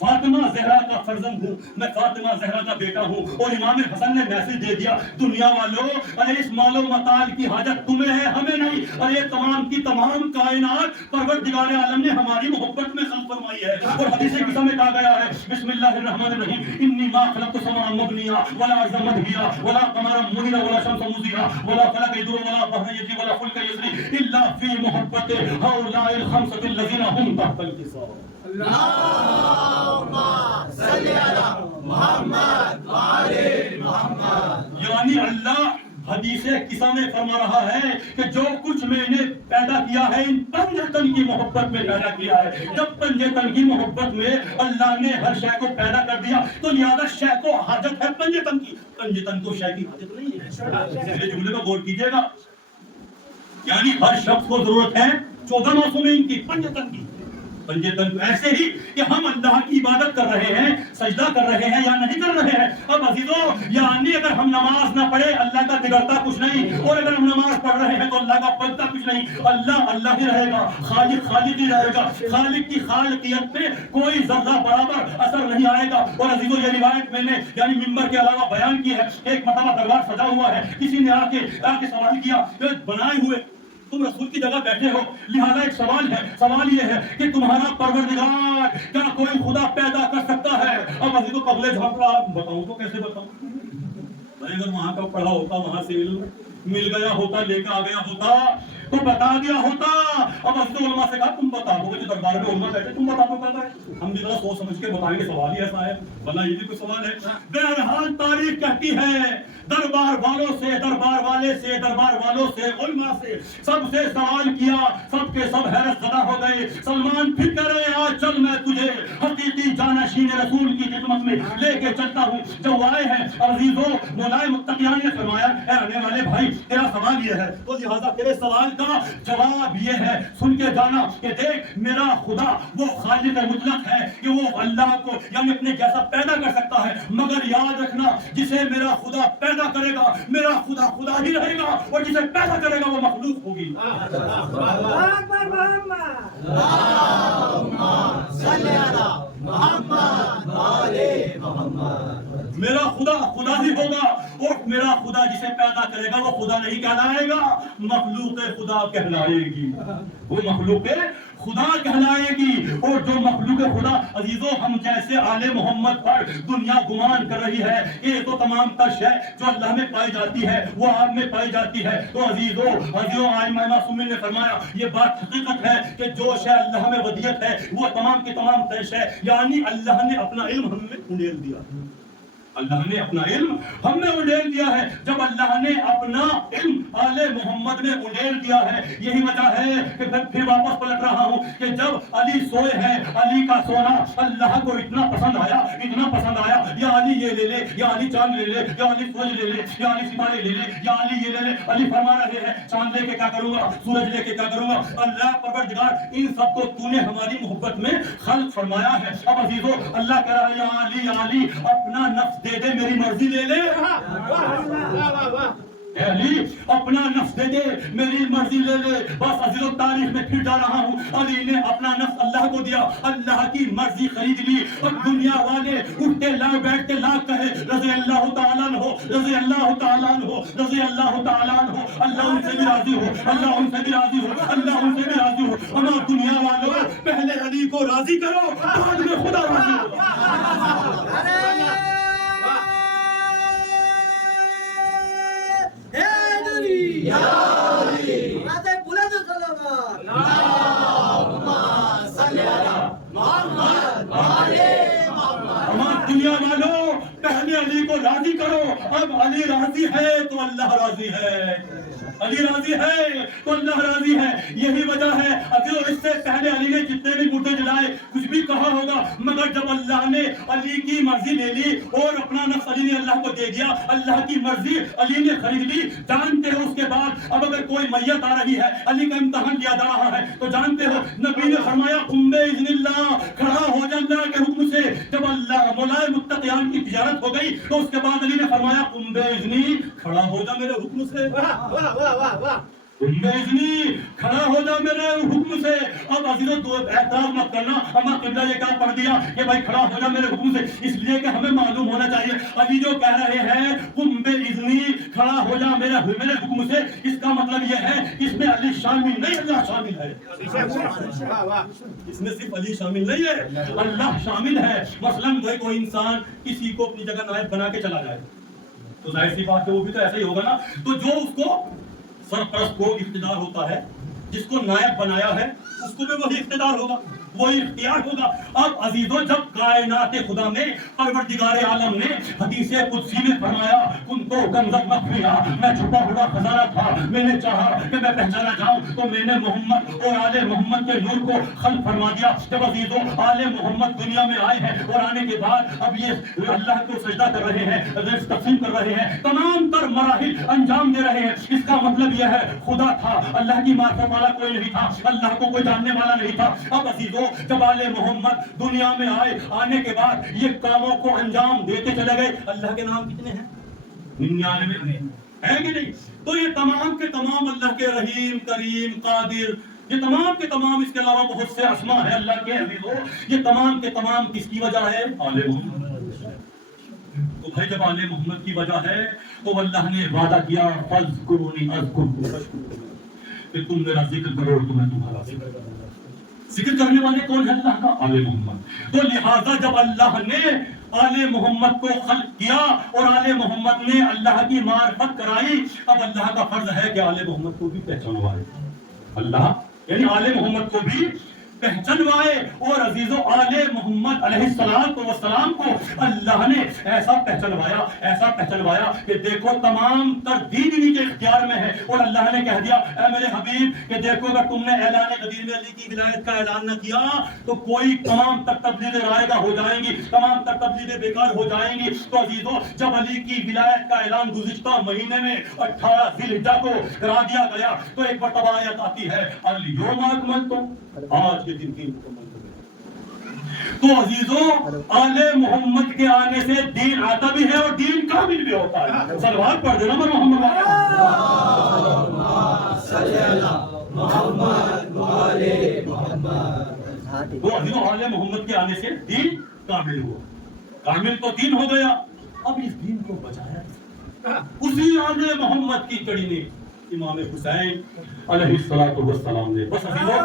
فاطمہ زہرا کا فرزند ہوں، میں فاطمہ زہرا کا بیٹا ہوں۔ اور امام حسن نے میسج دے دیا دنیا والوں ارے اس مال و متاع کی حاجت تمہیں ہے، ہمیں نہیں، اور یہ تمام کی تمام کائنات پروردگار عالم نے ہماری محبت میں خلق فرمائی ہے۔ اور حدیث قدسیہ میں کہا گیا ہے بسم اللہ الرحمن الرحیم انی ما خلقت السماء مبنیا ولا ارضا مدحیا ولا قمرا منیرا ولا شمسا مضیئا ولا فلکا یدور ولا بحر یجری ولا فلک یسری الا فی محبت هؤلاء الخمسة الذین هم تحت الحساب۔ یعنی اللہ حدیث قصہ میں فرما رہا ہے کہ جو کچھ میں نے پیدا کیا ہے ان پنجتن کی محبت میں پیدا کیا ہے۔ جب پنجتن کی محبت میں اللہ نے ہر شے کو پیدا کر دیا تو لہذا شے کو حاجت ہے پنجتن کی، پنجتن کو شے کی حاجت نہیں ہے۔ میرے جملے کو غور کیجیے گا، یعنی ہر شخص کو ضرورت ہے 14 معصومین کی، پنجتن کی، پنجتن ایسے ہی کہ ہم اللہ کی عبادت کر رہے ہیں، سجدہ کر رہے ہیں یا نہیں کر رہے ہیں۔ اب عزیزو یعنی اگر ہم نماز نہ پڑھے اللہ کا بگڑتا کچھ نہیں، اور اگر ہم نماز پڑھ رہے ہیں تو اللہ کا بنتا کچھ نہیں۔ اللہ اللہ ہی رہے گا، خالق خالق ہی رہے گا، خالق کی خالقیت پہ کوئی ذرہ برابر اثر نہیں آئے گا۔ اور عزیزو یہ روایت میں نے یعنی منبر کے علاوہ بیان کی ہے۔ ایک مرتبہ دربار سجا ہوا ہے، کسی نے آ کے سوال کیا بنائے ہوئے تم رسول کی جگہ بیٹھے ہو، لہذا ایک سوال ہے، سوال یہ ہے کہ تمہارا پروردگار کیا کوئی خدا پیدا کر سکتا ہے؟ اب عزیزو قبلے جھانک رہا، بتاؤں تو کیسے بتاؤں؟ اگر وہاں کا پڑھا ہوتا، وہاں سے مل گیا ہوتا، لے کے آ گیا ہوتا، تو بتا دیا ہوتا. اب حضرت علماء سے کہا تم بتا دو. جو دربار میں علماء بیٹھے تم بتا دو کہتا ہے. ہم بھی ذرا سوچ سمجھ کے بتائیں گے. سوال ہی ایسا ہے ورنہ یہ بھی کوئی سوال ہے. بہرحال تاریخ کہتی ہے دربار والوں سے, دربار والے سے, دربار والوں سے, علماء سے, سب سے سوال کیا. سب کے سب حیرت زدہ ہو گئے. سلمان پھر کہہ رہے آج چل میں تجھے حقیقی جانشین رسول کی خدمت میں لے کے چلتا ہوں. جو آئے ہیں عزیزوں مولائے متقیان نے فرمایا اے آنے والے بھائی تیرا سوال یہ ہے تو لہٰذا تیرے سوال کا جواب یہ ہے سن کے جانا کہ دیکھ میرا خدا وہ خالق مطلق ہے کہ وہ اللہ کو یعنی اپنے جیسا پیدا کر سکتا ہے, مگر یاد رکھنا جسے میرا خدا پیدا کرے گا میرا خدا خدا ہی رہے گا اور جسے پیدا کرے گا وہ مخلوق ہوگی. میرا خدا خدا ہی ہوگا اور میرا خدا جسے پیدا کرے گا وہ خدا نہیں کہلائے گا, مخلوق خدا کہلائے گی. وہ مخلوق خدا کہلائے گی. اور جو مخلوق خدا عزیزوں ہم جیسے آل محمد پر دنیا گمان کر رہی ہے کہ یہ تو تمام تر شے جو اللہ میں پائی جاتی ہے وہ آپ میں پائی جاتی ہے. تو عزیزوں آئمہ معصومین نے فرمایا یہ بات حقیقت ہے کہ جو شے اللہ میں ودیت ہے وہ تمام کی تمام تر شے یعنی اللہ نے اپنا علم ہم میں انڈیل دیا. اللہ نے اپنا علم ہم نے انڈیل دیا ہے. جب اللہ نے اپنا علم آل محمد میں انڈیل دیا ہے یہی وجہ ہے کہ پھر واپس پلٹ رہا ہوں کہ جب علی سوئے ہیں علی کا سونا اللہ کو اتنا پسند آیا یا علی یہ لے لے یا علی چاند لے لے یا علی سورج لے لے یا علی ستارے لے لے یا علی یہ لے لے. علی فرما رہے ہیں چاند لے کے کیا کروں گا, سورج لے کے کیا کروں گا. اللہ پروردگار ان سب کو تو نے ہماری محبت میں خلق فرمایا ہے. اب عزیزوں اللہ کہہ رہا ہے یا علی اپنا نفس دے دے میری مرضی لے لے. اے علی اپنا نفس دے دے میری مرضی لے لے. بس عزیزوں تاریخ میں پھر جا رہا ہوں. علی نے اپنا نفس اللہ کو دیا, اللہ کی مرضی خرید لی. اور دنیا والے اٹھتے لاکھ بیٹھتے لاکھ کہے رضی اللہ تعالیٰ عنہ رضی اللہ تعالیٰ عنہ رضی اللہ تعالیٰ عنہ. اللہ ان سے بھی راضی ہو, اللہ ان سے بھی راضی ہو, اللہ ان سے بھی راضی ہو. ہمارا دنیا والوں پہلے علی کو راضی کرو بعد میں خدا راضی ہو. دنیا والوں پہلے علی کو راضی کرو. اب علی راضی ہے تو اللہ راضی ہے, علی راضی ہے تو اللہ راضی ہے. یہی وجہ ہے اگر اس سے پہلے علی نے جتنے بھی مردے جلائے کچھ بھی کہا ہوگا, مگر جب اللہ نے علی کی مرضی لے لی اور اپنا نفس علی نے اللہ کو دے دیا, اللہ کی مرضی علی نے خرید لی. جانتے ہو اس کے بعد اب اگر کوئی میت آ رہی ہے علی کا امتحان لیا جا رہا ہے تو جانتے ہو نبی نے فرمایا قم باذن اللہ, کھڑا ہو جا اللہ کے حکم سے. جب اللہ مولائے متقیان کی تجارت ہو گئی تو اس کے بعد علی نے فرمایا قم باذنی, کھڑا ہو جا میرے حکم سے. کھڑا ہو جا میرے حکم سے. اب عزیزوں تو اعتراض مت کرنا اما قبلہ یہ کہا پڑھ دیا کہ بھائی کھڑا ہو جا میرے حکم سے, اس لیے کہ ہمیں معلوم ہونا چاہیے علی جو کہہ رہے ہیں قم باذنی, کھڑا ہو جا میرے حکم سے, اس کا مطلب یہ ہے اس میں علی شامل نہیں اللہ شامل ہے. اس میں صرف علی شامل نہیں ہے اللہ شامل ہے. مثلاً کوئی انسان کسی کو اپنی جگہ نائب بنا کے چلا جائے تو ظاہر سی بات ہے وہ بھی تو ایسا ہی ہوگا نا. تو جو اس کو سرپرست کو اقتدار ہوتا ہے جس کو نائب بنایا ہے اس کو بھی وہی اقتدار ہوگا, وہی اختیار ہوگا. اب عزیزوں جب کائنات خدا میں پروردگار عالم نے حدیث قدسی میں فرمایا کنت کنزا مخفیا, میں چھپا ہوا خزانہ تھا, میں نے چاہا کہ میں پہچانا جاؤں تو میں نے محمد اور آل محمد کے نور کو خلق فرما دیا. جب عزیزوں آل محمد دنیا میں آئے ہیں اور آنے کے بعد اب یہ اللہ کو سجدہ کر رہے ہیں, تقسیم کر رہے ہیں, تمام تر مراحل انجام دے رہے ہیں. اس کا مطلب یہ ہے خدا تھا, اللہ کی معرفت والا کوئی نہیں تھا, اللہ کو کوئی جاننے والا نہیں تھا. اب عزیزوں جب آل محمد دنیا میں آئے, آنے کے بعد یہ کاموں کو انجام دیتے چلے گئے. اللہ کے نام کتنے ہیں؟ 99 ہے کہ نہیں؟ تو یہ تمام کے تمام اللہ کے رحیم, کریم, قادر, یہ تمام کے تمام, اس کے علاوہ بہت سے اسماء ہیں اللہ کے عزیزوں. یہ تمام کے تمام کس کی وجہ ہے؟ آل محمد. تو بھائی جب آل محمد کی وجہ ہے تو اللہ نے وعدہ کیا فاذکرونی اذکرکم, کہ تم میرا ذکر کرو تو میں تمہارا ذکر کروں. ذکر کرنے والے کون ہے؟ اللہ کا آل محمد. تو لہذا جب اللہ نے آل محمد کو خلق کیا اور آل محمد نے اللہ کی معرفت کرائی, اب اللہ کا فرض ہے کہ آل محمد کو بھی پہچانوائے. اللہ یعنی آل محمد کو بھی پہچنوائے، اور عزیزو آل محمد علیہ السلام کو اللہ نے ایسا پہچنوایا کہ دیکھو تمام تر دین انہی کے اختیار میں ہے، اور اللہ نے کہہ دیا اے میرے حبیب کہ دیکھو اگر تم نے اعلان غدیر میں علی کی ولایت کا اعلان نہ کیا تو کوئی تمام تر تبلیغ رائے گاہ ہو جائیں گی، تمام تر تبلیغ بیکار ہو جائیں گی۔ تو عزیزو جب علی کی ولایت کا اعلان گزشتہ مہینے میں 18 ذی الحجہ کو کرا دیا گیا تو ایک مرتبہ آیت آتی ہے الیوم اکملت، آج کے دن کی مکمل ہو گئی۔ تو عزیزو آل محمد کے آنے سے دین آتا بھی ہے اور دین کامل بھی ہوتا ہے۔ صلوات پڑھ دینا محمد صلی اللہ محمد وعلے محمد۔ تو عزیزو آل محمد کے آنے سے دین کامل ہوا، کامل تو دین ہو گیا، اب اس دین کو بچایا اسی آل محمد کی کڑی نے امام حسین علیہ السلام نے۔ بس عزیزو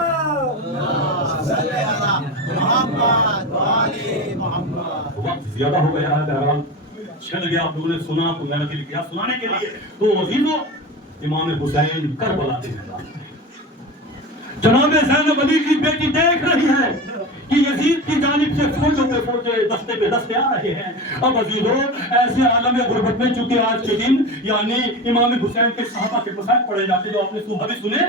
وقت زیادہ ہو گیا ہے، بہرحال چل گیا، آپ لوگوں نے سنا تو میں نے دل کیا سنانے کے لیے۔ تو عزیزو امام حسین کربلا کے میدان میں جناب زینب علی کی بیٹی دیکھ رہی ہے کہ یزید کی جانب سے فوجیں دستے پہ دستے آ رہے ہیں۔ اب عزیزو ایسے عالم غربت میں چونکہ آج کے دن یعنی امام حسین کے صحابہ کے مسائل پڑھے جاتے جو آپ نے صبح بھی سنے،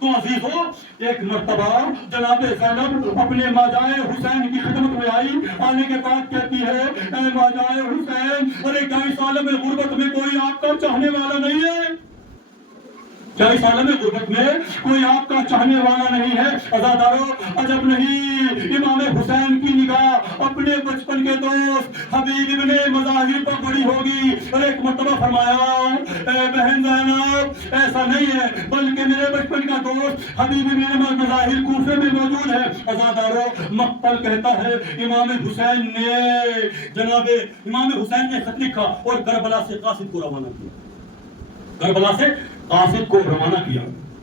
تو عزیزو ایک مرتبہ جناب زینب اپنے ماجائے حسین کی خدمت میں آئی، آنے کے بعد کہتی ہے اے ماجائے حسین، ارے کیا اس عالم غربت میں کوئی آپ کا چاہنے والا نہیں ہے؟ کیا اس عالم غربت میں کوئی آپ کا چاہنے والا نہیں ہے؟ عزادارو عجب نہیں، امام حسین کی نگاہ اپنے بچپن کے دوست حبیب ابن مظاہر پر پڑی ہوگی، اور ایک مرتبہ فرمایا اے بہن زینب ایسا نہیں ہے بلکہ میرے بچپن کا دوست حبیب ابن مظاہر کوفے میں موجود ہے۔ عزادارو مقتل کہتا ہے امام حسین نے جناب امام حسین نے خط لکھا اور کربلا سے قاصد کو روانہ کیا، کربلا سے قاصد کو روانہ کیا،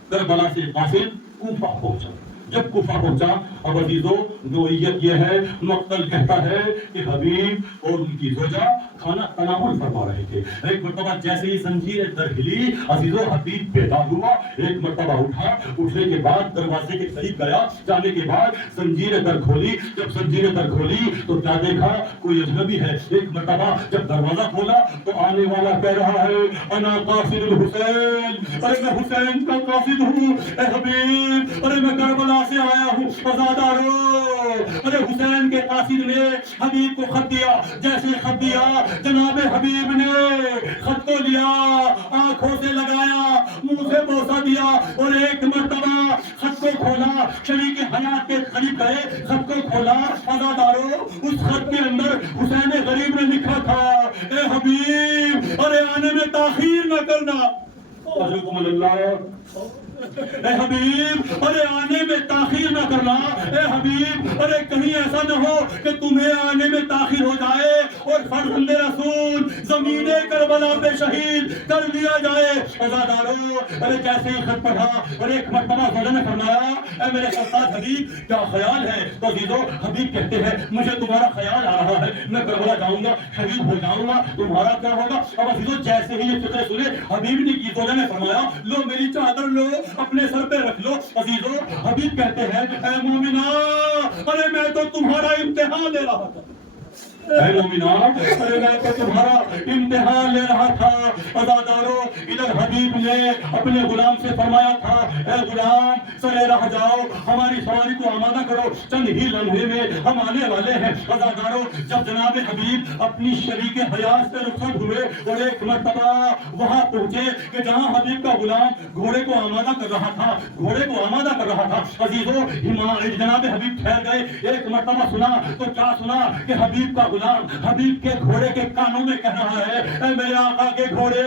کربلا سے قاصد کوفہ پہنچا۔ جب کوفہ پہنچا اب عزیزو نوعیت یہ ہے، مقتل کہتا ہے کہ حبیب اور ان کی زوجہ کھانا تناول فرما رہے تھے۔ ایک مرتبہ جیسے ہی زنجیر در ہلی عزیزو حبیب بیدار ہوا، ایک مرتبہ اٹھا، اٹھنے کے بعد دروازے کے قریب گیا، جانے کے بعد زنجیر در کھولی، جب زنجیر در کھولی تو کیا دیکھا کوئی اجنبی ہے۔ ایک مرتبہ جب دروازہ کھولا تو آنے والا کہہ رہا ہے انا قاصد الحسین، ارے میں حسین کا قاصد ہوں اے حبیب، ارے میں کربلا سے آیا ہوں۔ عزادارو ارے حسین کے قاصد نے حبیب کو خط دیا، جیسے خط دیا جناب حبیب نے خط کو لیا، آنکھوں سے لگایا، منہ سے بوسہ دیا، اور ایک مرتبہ خط کو کھولا، شریک حیات کے قریب گئے، خط کو کھولا۔ عزادارو اس خط کے اندر حسین غریب نے لکھا تھا اے حبیب ارے آنے میں تاخیر نہ کرنا، حضرکم اللہ، اے حبیب ارے آنے میں تاخیر نہ کرنا، اے حبیب ارے کہیں ایسا نہ ہو کہ تمہیں آنے میں تاخیر ہو جائے اور فرزند رسول زمین کربلا پہ شہید کر دیا جائے۔ عزادارو ارے جیسے ہی خط پڑھا اور ایک مرتبہ زوجہ نے فرمایا اے میرے سرتاج حبیب کیا خیال ہے؟ تو عزیزو حبیب کہتے ہیں مجھے تمہارا خیال آ رہا ہے، میں کربلا جاؤں گا، شہید ہو جاؤں گا، تمہارا کیا ہوگا؟ اب عزیزو جیسے ہی یہ فکر سنے حبیب نے کی، زوجہ نے فرمایا لو میری چادر لو اپنے سر پہ رکھ لو۔ عزیزو حبیب کہتے ہیں اے مومنہ ارے میں تو تمہارا امتحان لے رہا تھا، اے مومنہ ارے میں تو تمہارا امتحان لے رہا تھا۔ عزادارو ادھر حبیب نے اپنے غلام سے فرمایا تھا اے غلام سرے رہ جاؤ، ہماری سواری کو آمادہ کرو، چند ہی لمحے میں ہم آنے والے ہیں۔ عزادارو جب جناب حبیب اپنی شریک حیات سے رخصت ہوئے اور ایک مرتبہ وہاں پہنچے کہ جہاں حبیب کا غلام گھوڑے کو آمادہ کر رہا تھا، گھوڑے کو آمادہ کر رہا تھا، عزیزو جناب حبیب ٹھہر گئے۔ ایک مرتبہ سنا تو کیا سنا کہ حبیب کا غلام حبیب کے گھوڑے کے کانوں میں کہہ رہا ہے اے میرے آقا کے گھوڑے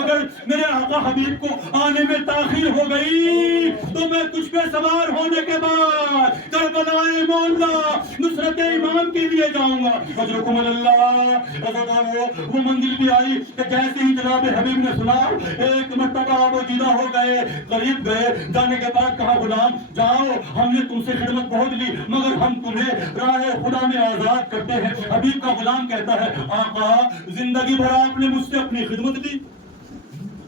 اگر میرے آقا حبیب کو آنے میں تاخیر ہو گئی تو میں تجھ پہ سوار ہونے کے بعد کربلا مولا نصرت امام کے لیے جاؤں گا۔ حضرکم اللہ وہ منزل بھی آئی کہ جیسے ہی جناب حبیب نے سنا ایک مرتبہ وہ جیدہ ہو گئے، قریب گئے، جانے کے بعد کہا غلام جاؤ ہم نے تم سے خدمت بہت لی مگر ہم تمہیں راہ خدا میں آزاد کرتے ہیں۔ حبیب کا غلام کہتا ہے آقا زندگی بھر آپ نے مجھ سے اپنی خدمت لی،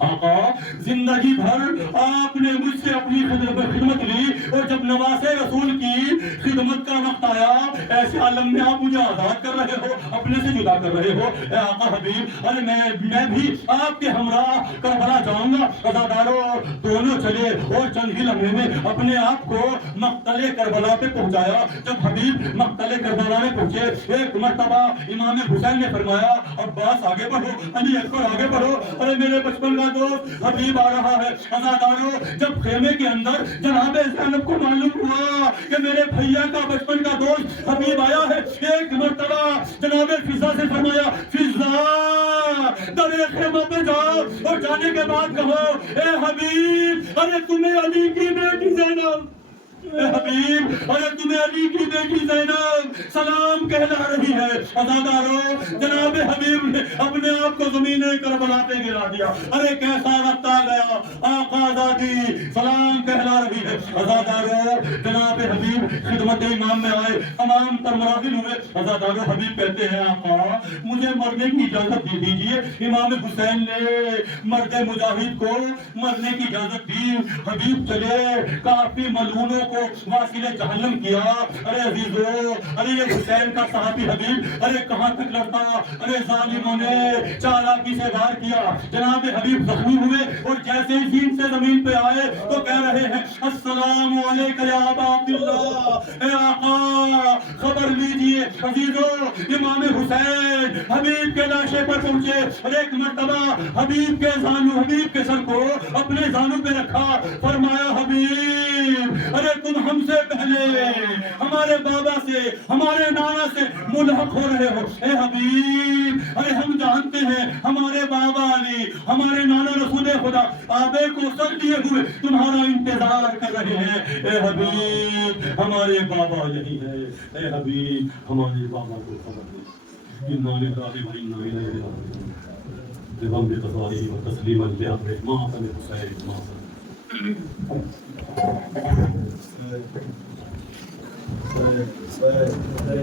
آقا زندگی بھر آپ نے مجھ سے اپنی خدمت لی اور جب نواز رسول کی خدمت کا وقت آیا ایسے عالم میں آپ مجھے آزاد کر رہے ہو اپنے سے جدا کر رہے ہو اے آقا حبیب ارے میں بھی آپ کے ہمراہ کربلا جاؤں گا عزاداروں دونوں چلے اور چند ہی لمحے میں اپنے آپ کو مقتل کربلا پہ پہنچایا جب حبیب مقتل کربلا میں پہنچے ایک مرتبہ امام حسین نے فرمایا عباس آگے بڑھو علی اکبر آگے بڑھو ارے میرے بچپن کا دوست حبیب آ رہا ہے عزاداروں جب خیمے کے اندر جناب زینب کو معلوم ہوا کہ میرے بھیا کا بچپن کا دوست حبیب آیا ہے ایک مرتبہ جناب فضا سے فرمایا فضا در خیمہ پہ جاؤ اور جانے کے بعد کہو اے حبیب ارے تمہیں علی کی بیٹی زینب اے حبیب ارے تمہیں علی کی بیٹی زینب سلام کہلا رہی ہے عزاداروں جناب حبیب نے اپنے آپ کو زمین کربلا پہ گرا دیا ارے کیسا وقت آ گیا آقا آزادی سلام کہلا رہی ہے عزاداروں جناب حبیب خدمت امام میں آئے تمام تر مراحل ہوئے عزاداروں حبیب کہتے ہیں آقا مجھے مرنے کی اجازت دے دیجیے امام حسین نے مرد مجاہد کو مرنے کی اجازت دی حبیب چلے کافی ملعونوں کو واصل جہنم کیا ارے عزیزو ارے یہ حسین کا صحابی حبیب ارے کہاں تک لڑتا ارے ظالموں نے چالاکی سے وار کیا جناب حبیب زخمی ہوئے اور جیسے ہی زین سے زمین پہ آئے تو کہہ رہے ہیں السلام علیکم یا ابا عبداللہ اے آقا خبر لیجئے عزیزو امام حسین حبیب کے لاشے پر پہنچے اور ایک مرتبہ حبیب کے سر کو اپنے زانو پہ رکھا فرمایا حبیب ارے تم ہم سے پہلے ہمارے بابا سے ہمارے نانا سے ملحق ہو رہے ہو اے حبیب ارے ہم جانتے ہیں ہمارے بابا علی ہمارے نانا رسول خدا آبے کو سر دیے ہوئے تمہارا انتظار کر رہے ہیں اے حبیب ہمارے بابا یہی ہے اے حبیب ہمارے بابا کو خبر دے انا للہ و انا الیہ راجعون بضم قضائه وتسلیما لامره ما كان حسین ما Right.